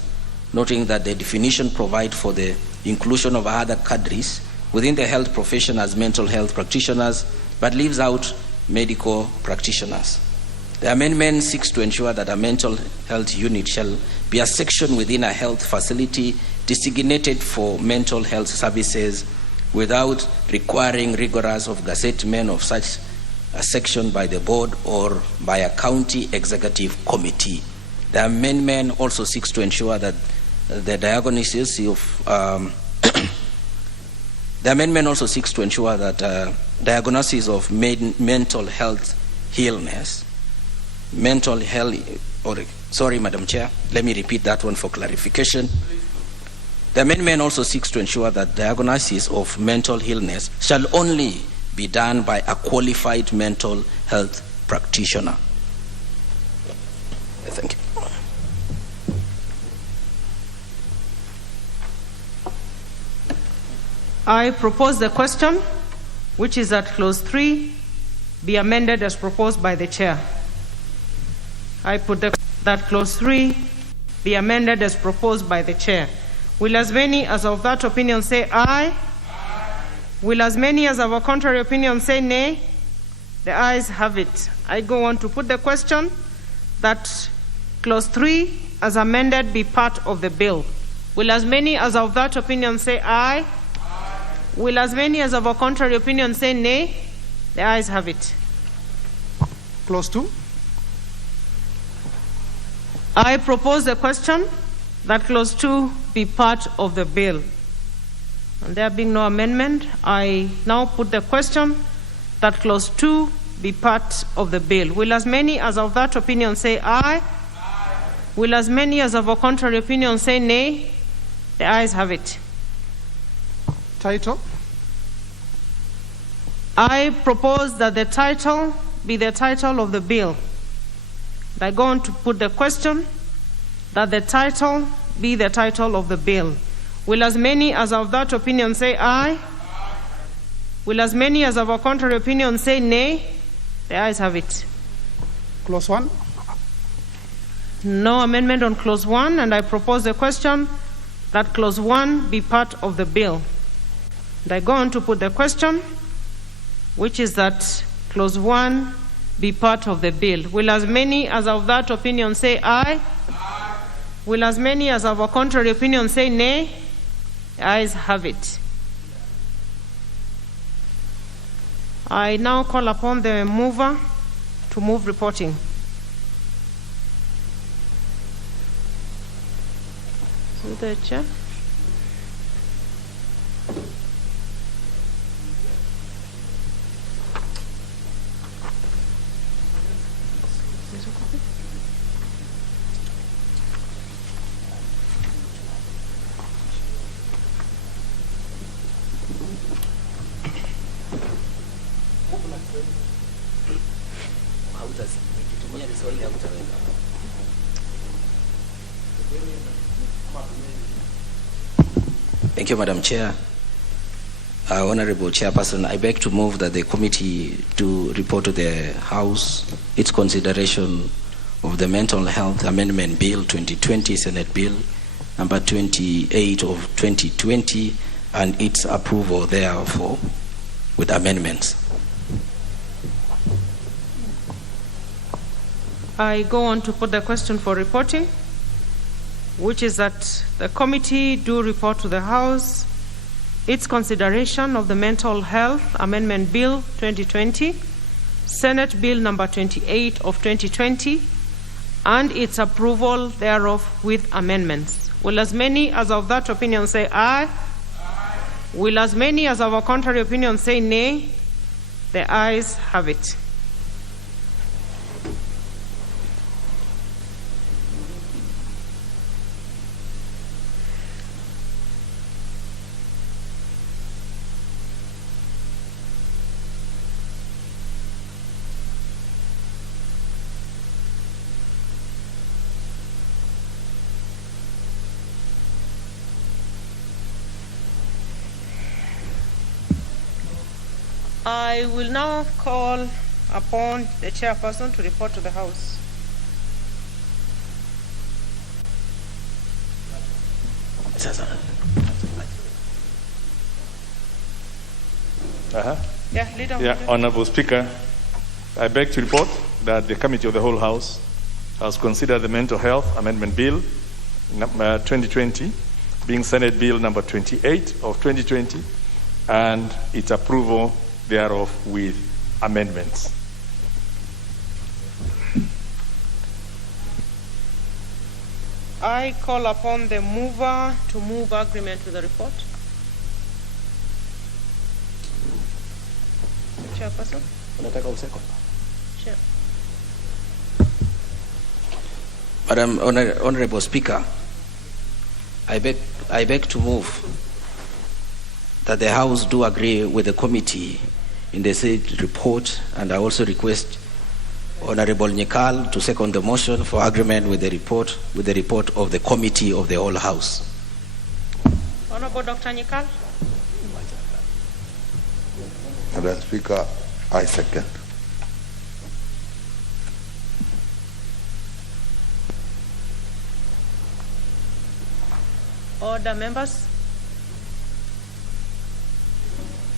noting that the definition provides for the inclusion of other cadres within the health profession as mental health practitioners, but leaves out medical practitioners. The amendment seeks to ensure that a mental health unit shall be a section within a health facility designated for mental health services without requiring rigorous of gazettement of such a section by the board or by a county executive committee. The amendment also seeks to ensure that the diagnosis of diagnosis of mental health illness, Madam Chair, let me repeat that one for clarification. The amendment also seeks to ensure that diagnosis of mental illness shall only be done by a qualified mental health practitioner. Thank you. I propose the question, which is that clause 3 be amended as proposed by the chair. I put that clause 3 be amended as proposed by the chair. Will as many as of that opinion say aye? Will as many as of a contrary opinion say nay? The ayes have it. I go on to put the question that clause 3 as amended be part of the bill. Will as many as of that opinion say aye? Will as many as of a contrary opinion say nay? The ayes have it. Clause 2. I propose the question that clause 2 be part of the bill. And there being no amendment, I now put the question that clause 2 be part of the bill. Will as many as of that opinion say aye? Will as many as of a contrary opinion say nay? The ayes have it. Title. I propose that the title be the title of the bill. I go on to put the question that the title be the title of the bill. Will as many as of that opinion say aye? Will as many as of a contrary opinion say nay? The ayes have it. Clause 1. No amendment on clause 1, and I propose the question that clause 1 be part of the bill. And I go on to put the question, which is that clause 1 be part of the bill. Will as many as of that opinion say aye? Will as many as of a contrary opinion say nay? The ayes have it. I now call upon the mover to move reporting. The chair. Thank you, Madam Chair. Honorable Chairperson, I beg to move that the committee do report to the House its consideration of the Mental Health Amendment Bill 2020, Senate Bill number 28 of 2020, and its approval therefore with amendments. I go on to put the question for reporting, which is that the committee do report to the House its consideration of the Mental Health Amendment Bill 2020, Senate Bill number 28 of 2020, and its approval thereof with amendments. Will as many as of that opinion say aye? Aye. Will as many as of a contrary opinion say nay? The ayes have it. I will now call upon the chairperson to report to the House. Honorable Speaker, I beg to report that the Committee of the Whole House has considered the Mental Health Amendment Bill 2020, being Senate Bill number 28 of 2020, and its approval thereof with amendments. I call upon the mover to move agreement with the report. Chairperson? Chair. Madam Honorable Speaker, I beg to move that the House do agree with the committee in the said report, and I also request Honorable Nyekal to second the motion for agreement with the report of the Committee of the Whole House. Honorable Dr. Nyekal. Madam Speaker, I second. Order, members.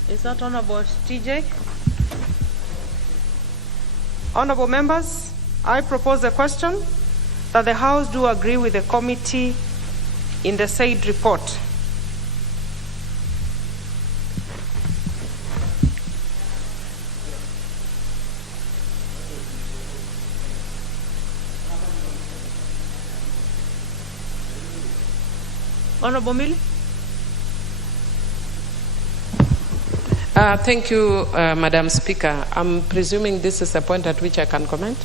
Is that Honorable TJ? Honorable members, I propose the question that the House do agree with the committee in the said report. Honorable Millie? Thank you, Madam Speaker. I'm presuming this is a point at which I can comment.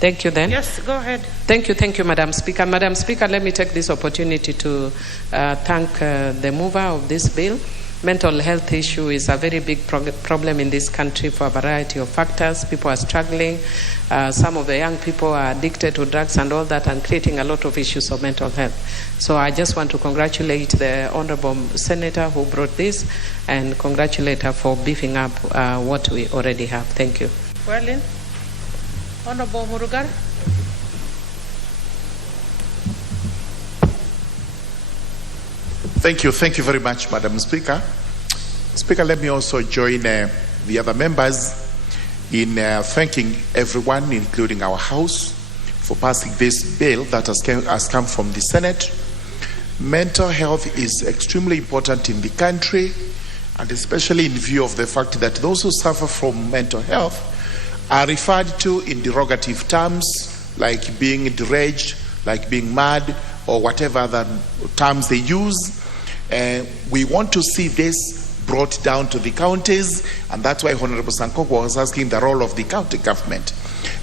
Thank you then. Yes, go ahead. Thank you, Madam Speaker. Madam Speaker, let me take this opportunity to thank the mover of this bill. Mental health issue is a very big problem in this country for a variety of factors. People are struggling. Some of the young people are addicted to drugs and all that, and creating a lot of issues of mental health. So I just want to congratulate the Honorable Senator who brought this, and congratulate her for beefing up what we already have. Thank you. Well in. Honorable Murugar. Thank you very much, Madam Speaker. Speaker, let me also join the other members in thanking everyone, including our House, for passing this bill that has come from the Senate. Mental health is extremely important in the country, and especially in view of the fact that those who suffer from mental health are referred to in derogative terms, like being deranged, like being mad, or whatever other terms they use. We want to see this brought down to the counties, and that's why Honorable Sankoko was asking the role of the county government,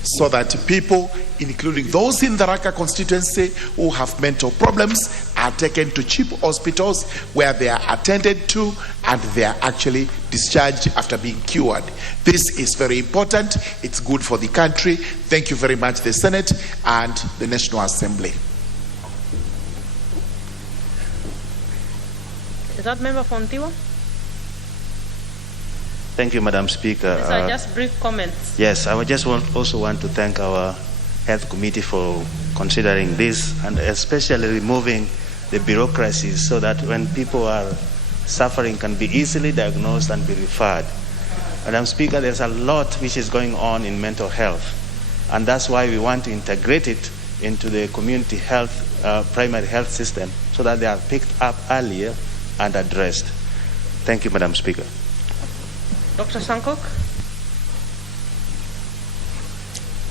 so that people, including those in the Raka constituency who have mental problems, are taken to cheap hospitals where they are attended to and they are actually discharged after being cured. This is very important. It's good for the country. Thank you very much, the Senate and the National Assembly. Is that member from Tiwa? Thank you, Madam Speaker. These are just brief comments. Yes, I would just also want to thank our Health Committee for considering this, and especially removing the bureaucracies so that when people are suffering can be easily diagnosed and be referred. Madam Speaker, there's a lot which is going on in mental health, and that's why we want to integrate it into the community health, primary health system, so that they are picked up earlier and addressed. Thank you, Madam Speaker. Dr. Sankok.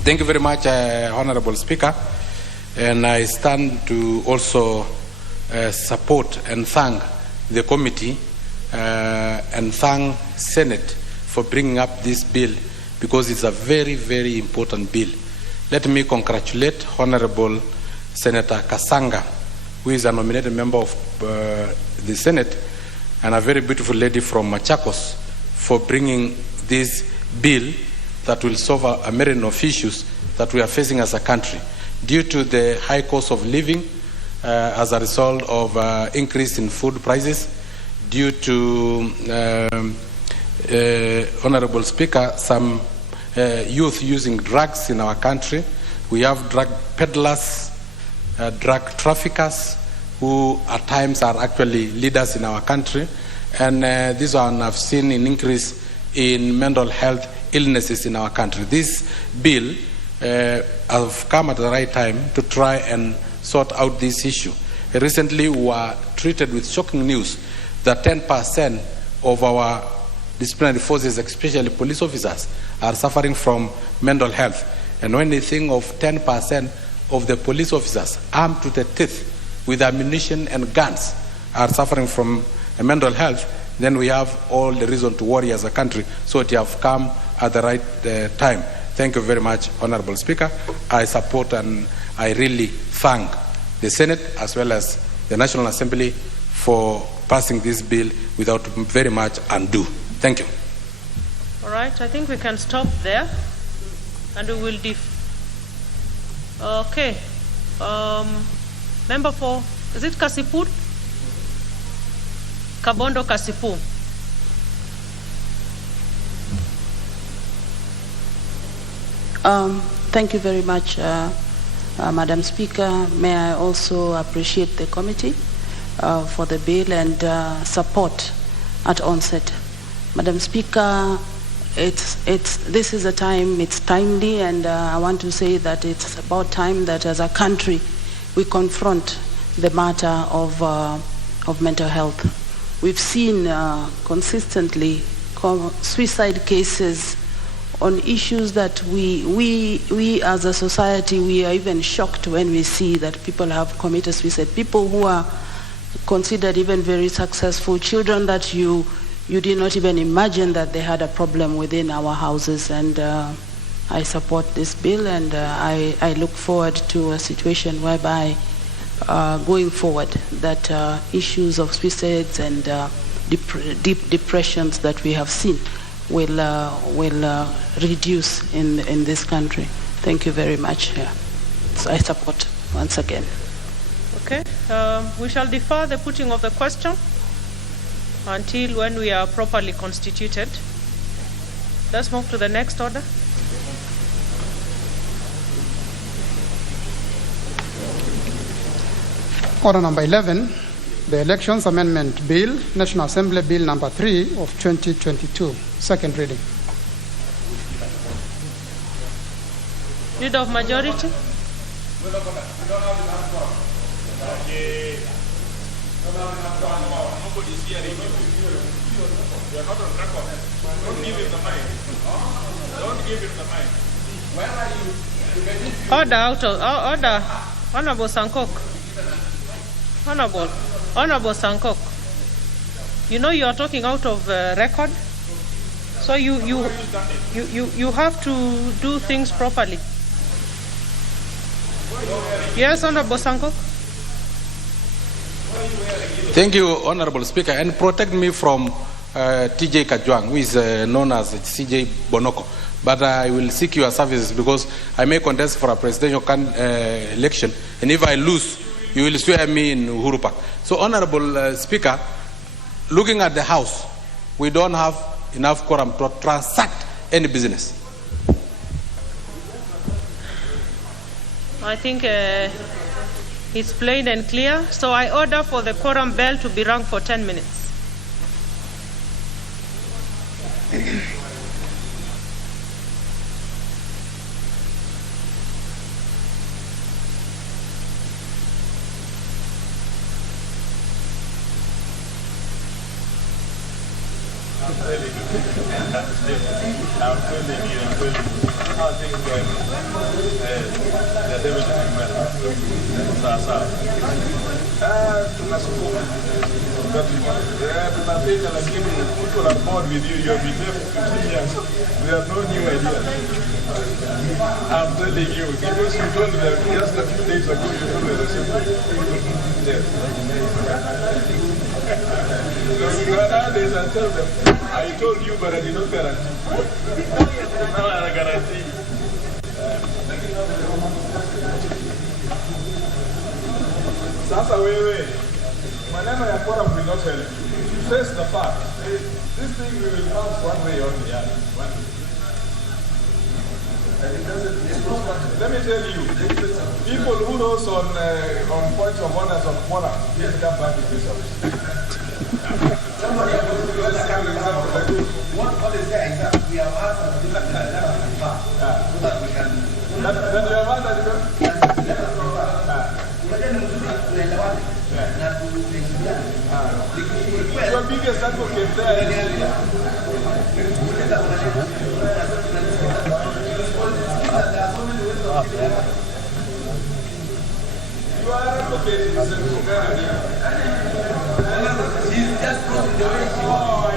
Thank you very much, Honorable Speaker. And I stand to also support and thank the committee and thank Senate for bringing up this bill, because it's a very, very important bill. Let me congratulate Honorable Senator Kasanga, who is a nominated member of the Senate, and a very beautiful lady from Machakos, for bringing this bill that will solve a myriad of issues that we are facing as a country due to the high cost of living as a result of increase in food prices, due to, Honorable Speaker, some youth using drugs in our country. We have drug peddlers, drug traffickers, who at times are actually leaders in our country. And this one I've seen an increase in mental health illnesses in our country. This bill have come at the right time to try and sort out this issue. Recently, we were treated with shocking news that 10% of our disciplinary forces, especially police officers, are suffering from mental health. And when you think of 10% of the police officers armed to the teeth with ammunition and guns are suffering from mental health, then we have all the reason to worry as a country. So it have come at the right time. Thank you very much, Honorable Speaker. I support and I really thank the Senate as well as the National Assembly for passing this bill without very much ado. Thank you. All right, I think we can stop there, and we will okay. Member for, is it Kasipur? Kabondo Kasipur. Thank you very much, Madam Speaker. May I also appreciate the committee for the bill and support at onset. Madam Speaker, this is a time, it's timely, and I want to say that it's about time that as a country we confront the matter of mental health. We've seen consistently suicide cases on issues that we as a society, we are even shocked when we see that people have committed suicide. People who are considered even very successful, children that you did not even imagine that they had a problem within our houses. And I support this bill, and I look forward to a situation whereby going forward that issues of suicides and deep depressions that we have seen will reduce in this country. Thank you very much. Yeah. So I support once again. Okay, we shall defer the putting of the question until when we are properly constituted. Let's move to the next order. Order number 11, the Elections Amendment Bill, National Assembly Bill number 3 of 2022, second reading. Leader of majority. Order out of order. Honorable Sankok. Honorable Sankok. You know you are talking out of record, so you have to do things properly. Yes, Honorable Sankok. Thank you, Honorable Speaker, and protect me from TJ Kajwang, who is known as CJ Bonoko. But I will seek your services because I may contest for a presidential election, and if I lose, you will swear me in Uhuru Park. So, Honorable Speaker, looking at the House, we don't have enough quorum to transact any business. I think it's plain and clear. So I order for the quorum bell to be rung for 10 minutes. How things going? The devil is tunasukuma. Tunapenda lakini people are bored with you. You have been there for 15 years. We have no new ideas. I'm telling you, because you told them just a few days ago, you told me the same thing. Yes. Nowadays I tell them, I told you but I did not guarantee. Now I guarantee. Sasa wewe, maneno ya quorum will not help you. Face the fact. This thing we will pass one way or the other. Let me tell you, people who knows on points of honors on quorum, please come back to this office. What is there exactly? We have asked so that we can. That you have asked your biggest advocate there is you are advocating the she's just crossing the way she wants.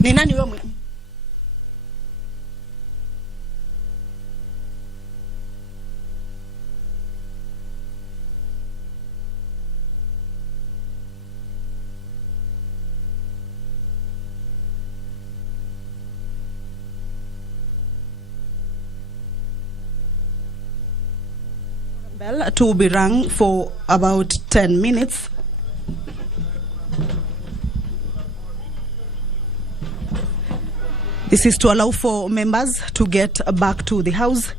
Ni nani wewe? Bell to be rung for about 10 minutes. This is to allow for members to get back to the house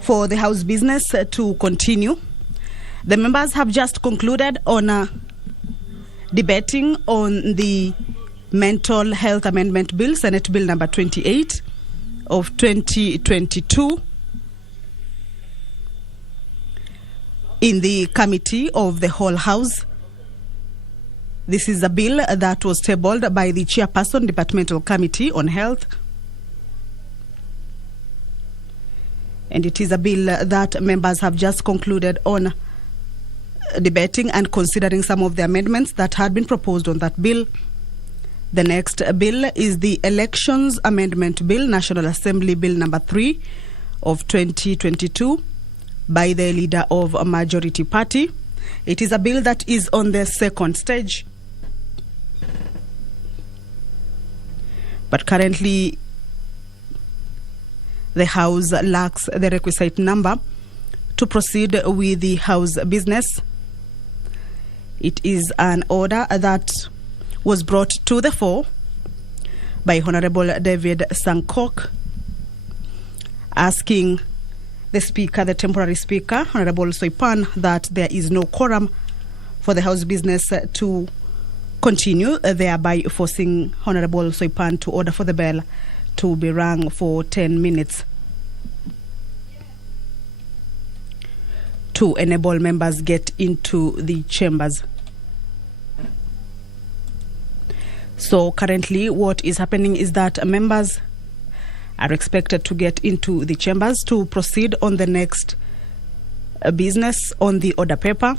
for the house business to continue. The members have just concluded on debating on the Mental Health Amendment Bill, Senate Bill number 28 of 2022. In the committee of the whole house. This is a bill that was tabled by the chairperson, Departmental Committee on Health. And it is a bill that members have just concluded on debating and considering some of the amendments that had been proposed on that bill. The next bill is the Elections Amendment Bill, National Assembly Bill number 3 of 2022. By the leader of a majority party. It is a bill that is on the second stage. But currently, the House lacks the requisite number to proceed with the House business. It is an order that was brought to the fore by Honorable David Sankok, asking the Speaker, the temporary Speaker, Honorable Soipan, that there is no quorum for the House business to continue, thereby forcing Honorable Soipan to order for the bell to be rung for 10 minutes to enable members get into the chambers. So currently what is happening is that members are expected to get into the chambers to proceed on the next business on the order paper,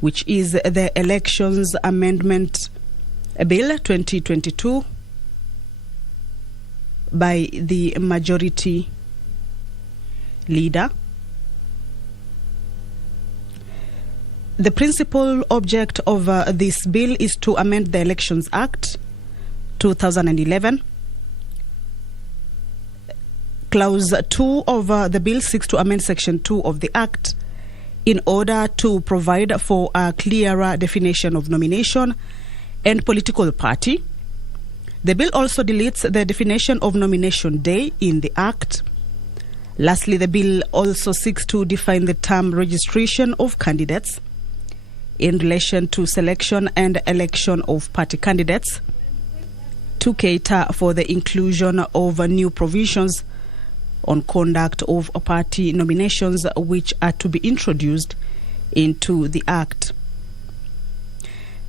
which is the Elections Amendment Bill 2022 by the majority leader. The principal object of this bill is to amend the Elections Act 2011. Clause 2 of the bill seeks to amend Section 2 of the Act in order to provide for a clearer definition of nomination and political party. The bill also deletes the definition of nomination day in the Act. Lastly, the bill also seeks to define the term registration of candidates in relation to selection and election of party candidates to cater for the inclusion of new provisions on conduct of party nominations which are to be introduced into the Act.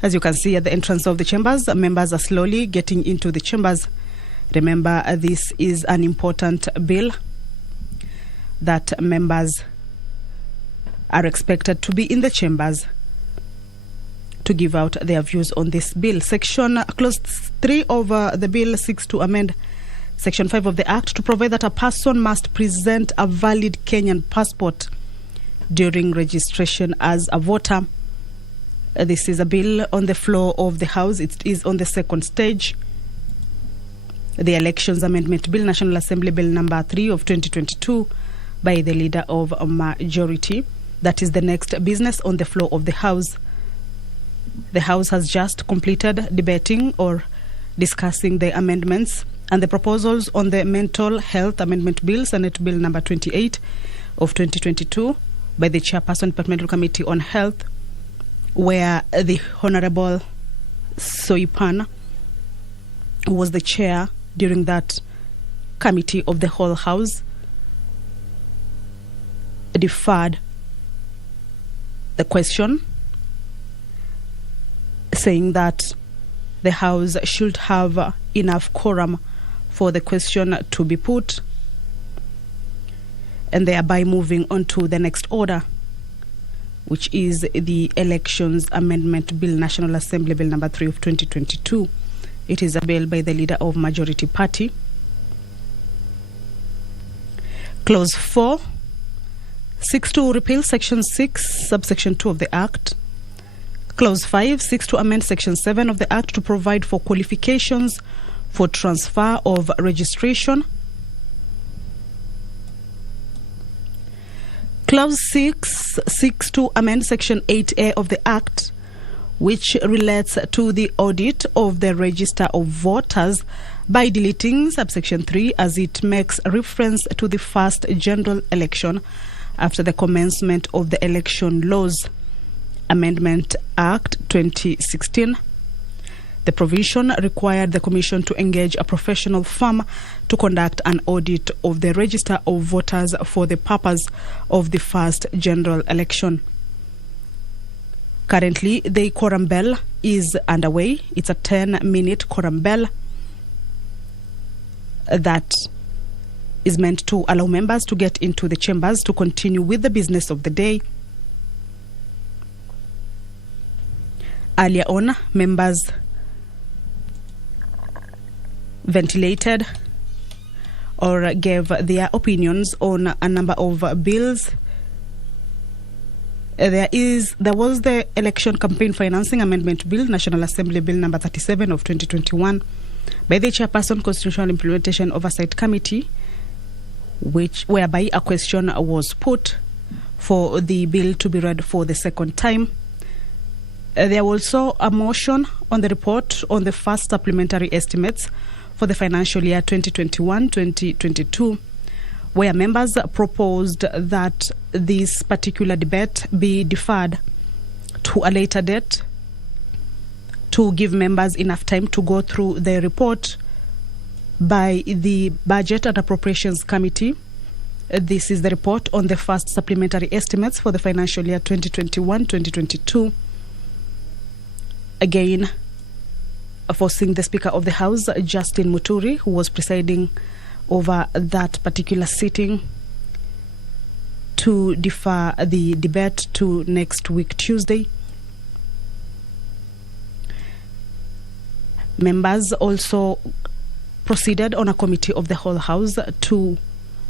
As you can see at the entrance of the chambers, members are slowly getting into the chambers. Remember, this is an important bill that members are expected to be in the chambers to give out their views on this bill. Clause 3 of the bill seeks to amend Section 5 of the Act to provide that a person must present a valid Kenyan passport during registration as a voter. This is a bill on the floor of the House. It is on the second stage. The Elections Amendment Bill, National Assembly Bill number 3 of 2022 by the Leader of a Majority. That is the next business on the floor of the House. The House has just completed debating or discussing the amendments and the proposals on the Mental Health Amendment Bill, Senate Bill number 28 of 2022 by the Chairperson Departmental Committee on Health, where the Honorable Soipan, who was the chair during that committee of the whole House, deferred the question, saying that the House should have enough quorum for the question to be put, and thereby moving on to the next order, which is the Elections Amendment Bill, National Assembly Bill number 3 of 2022. It is a bill by the Leader of Majority Party. Clause 4 seeks to repeal Section 6, subsection 2 of the Act. Clause 5 seeks to amend Section 7 of the Act to provide for qualifications for transfer of registration. Clause 6 seeks to amend Section 8A of the Act, which relates to the audit of the register of voters, by deleting subsection 3 as it makes reference to the first general election after the commencement of the Election Laws Amendment Act 2016. The provision required the Commission to engage a professional firm to conduct an audit of the register of voters for the purpose of the first general election. Currently, the quorum bell is underway. It's a 10-minute quorum bell that is meant to allow members to get into the chambers to continue with the business of the day. Earlier on, members ventilated or gave their opinions on a number of bills. There was the Election Campaign Financing Amendment Bill, National Assembly Bill number 37 of 2021 by the Chairperson Constitutional Implementation Oversight Committee, whereby a question was put for the bill to be read for the second time. There was also a motion on the report on the first supplementary estimates for the financial year 2021-2022, where members proposed that this particular debate be deferred to a later date to give members enough time to go through the report by the Budget and Appropriations Committee. This is the report on the first supplementary estimates for the financial year 2021-2022. Again, forcing the Speaker of the House, Justin Muturi, who was presiding over that particular sitting, to defer the debate to next week, Tuesday. Members also proceeded on a committee of the whole House to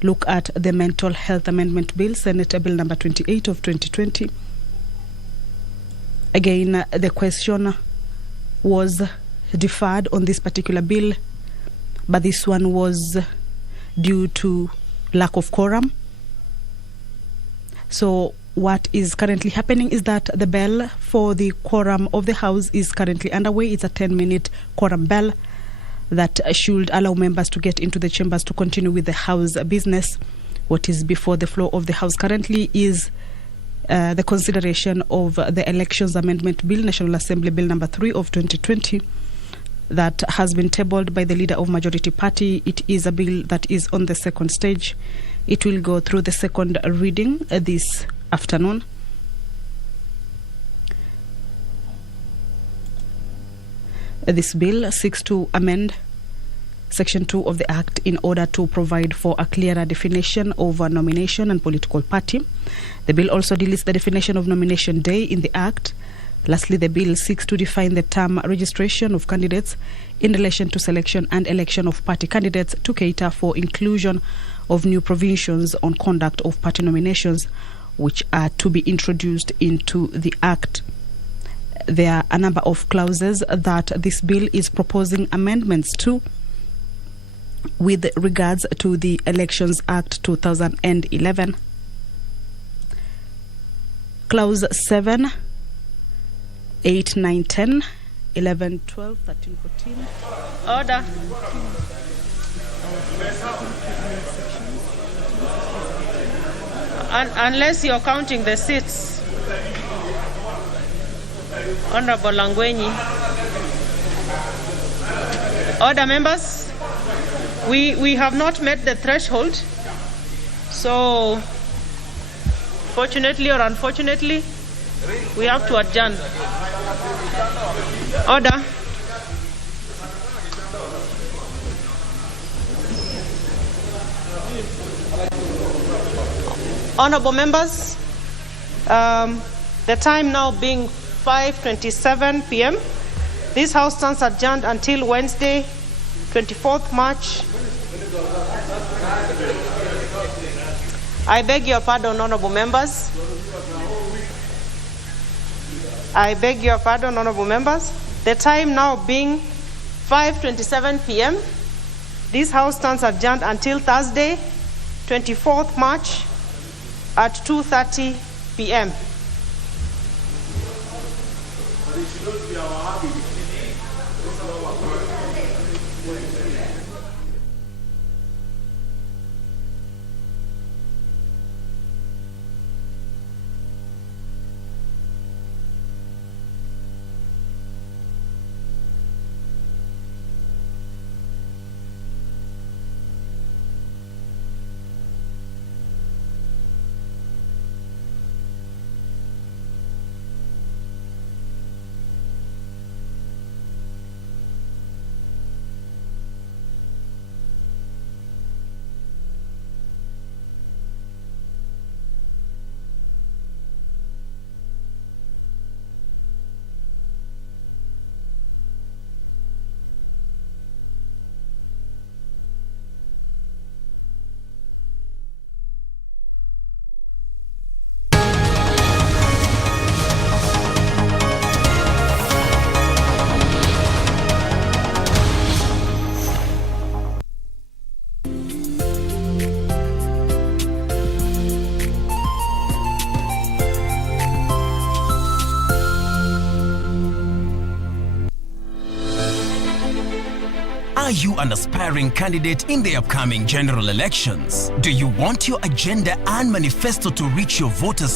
look at the Mental Health Amendment Bill, Senate Bill number 28 of 2020. Again, the question was deferred on this particular bill, but this one was due to lack of quorum. So what is currently happening is that the bell for the quorum of the House is currently underway. It's a 10-minute quorum bell that should allow members to get into the chambers to continue with the House business. What is before the floor of the House currently is the consideration of the Elections Amendment Bill, National Assembly Bill number 3 of 2020, that has been tabled by the leader of Majority Party. It is a bill that is on the second stage. It will go through the second reading this afternoon. This bill seeks to amend Section 2 of the Act in order to provide for a clearer definition of a nomination and political party. The bill also deletes the definition of nomination day in the Act. Lastly, the bill seeks to define the term registration of candidates in relation to selection and election of party candidates to cater for inclusion of new provisions on conduct of party nominations, which are to be introduced into the Act. There are a number of clauses that this bill is proposing amendments to with regards to the Elections Act 2011. Clause 7, 8, 9, 10, 11, 12, 13, 14. Order. Unless you're counting the seats. Honorable Langwenyi. Order, members. We have not met the threshold, so fortunately or unfortunately, we have to adjourn. Order. Honorable members, the time now being 5:27 p.m., this House stands adjourned until Wednesday, 24th March. I beg your pardon, honorable members. I beg your pardon, honorable members. The time now being 5:27 p.m., this House stands adjourned until Thursday, 24th March at 2:30 p.m. Are you an aspiring candidate in the upcoming general elections? Do you want your agenda and manifesto to reach your voters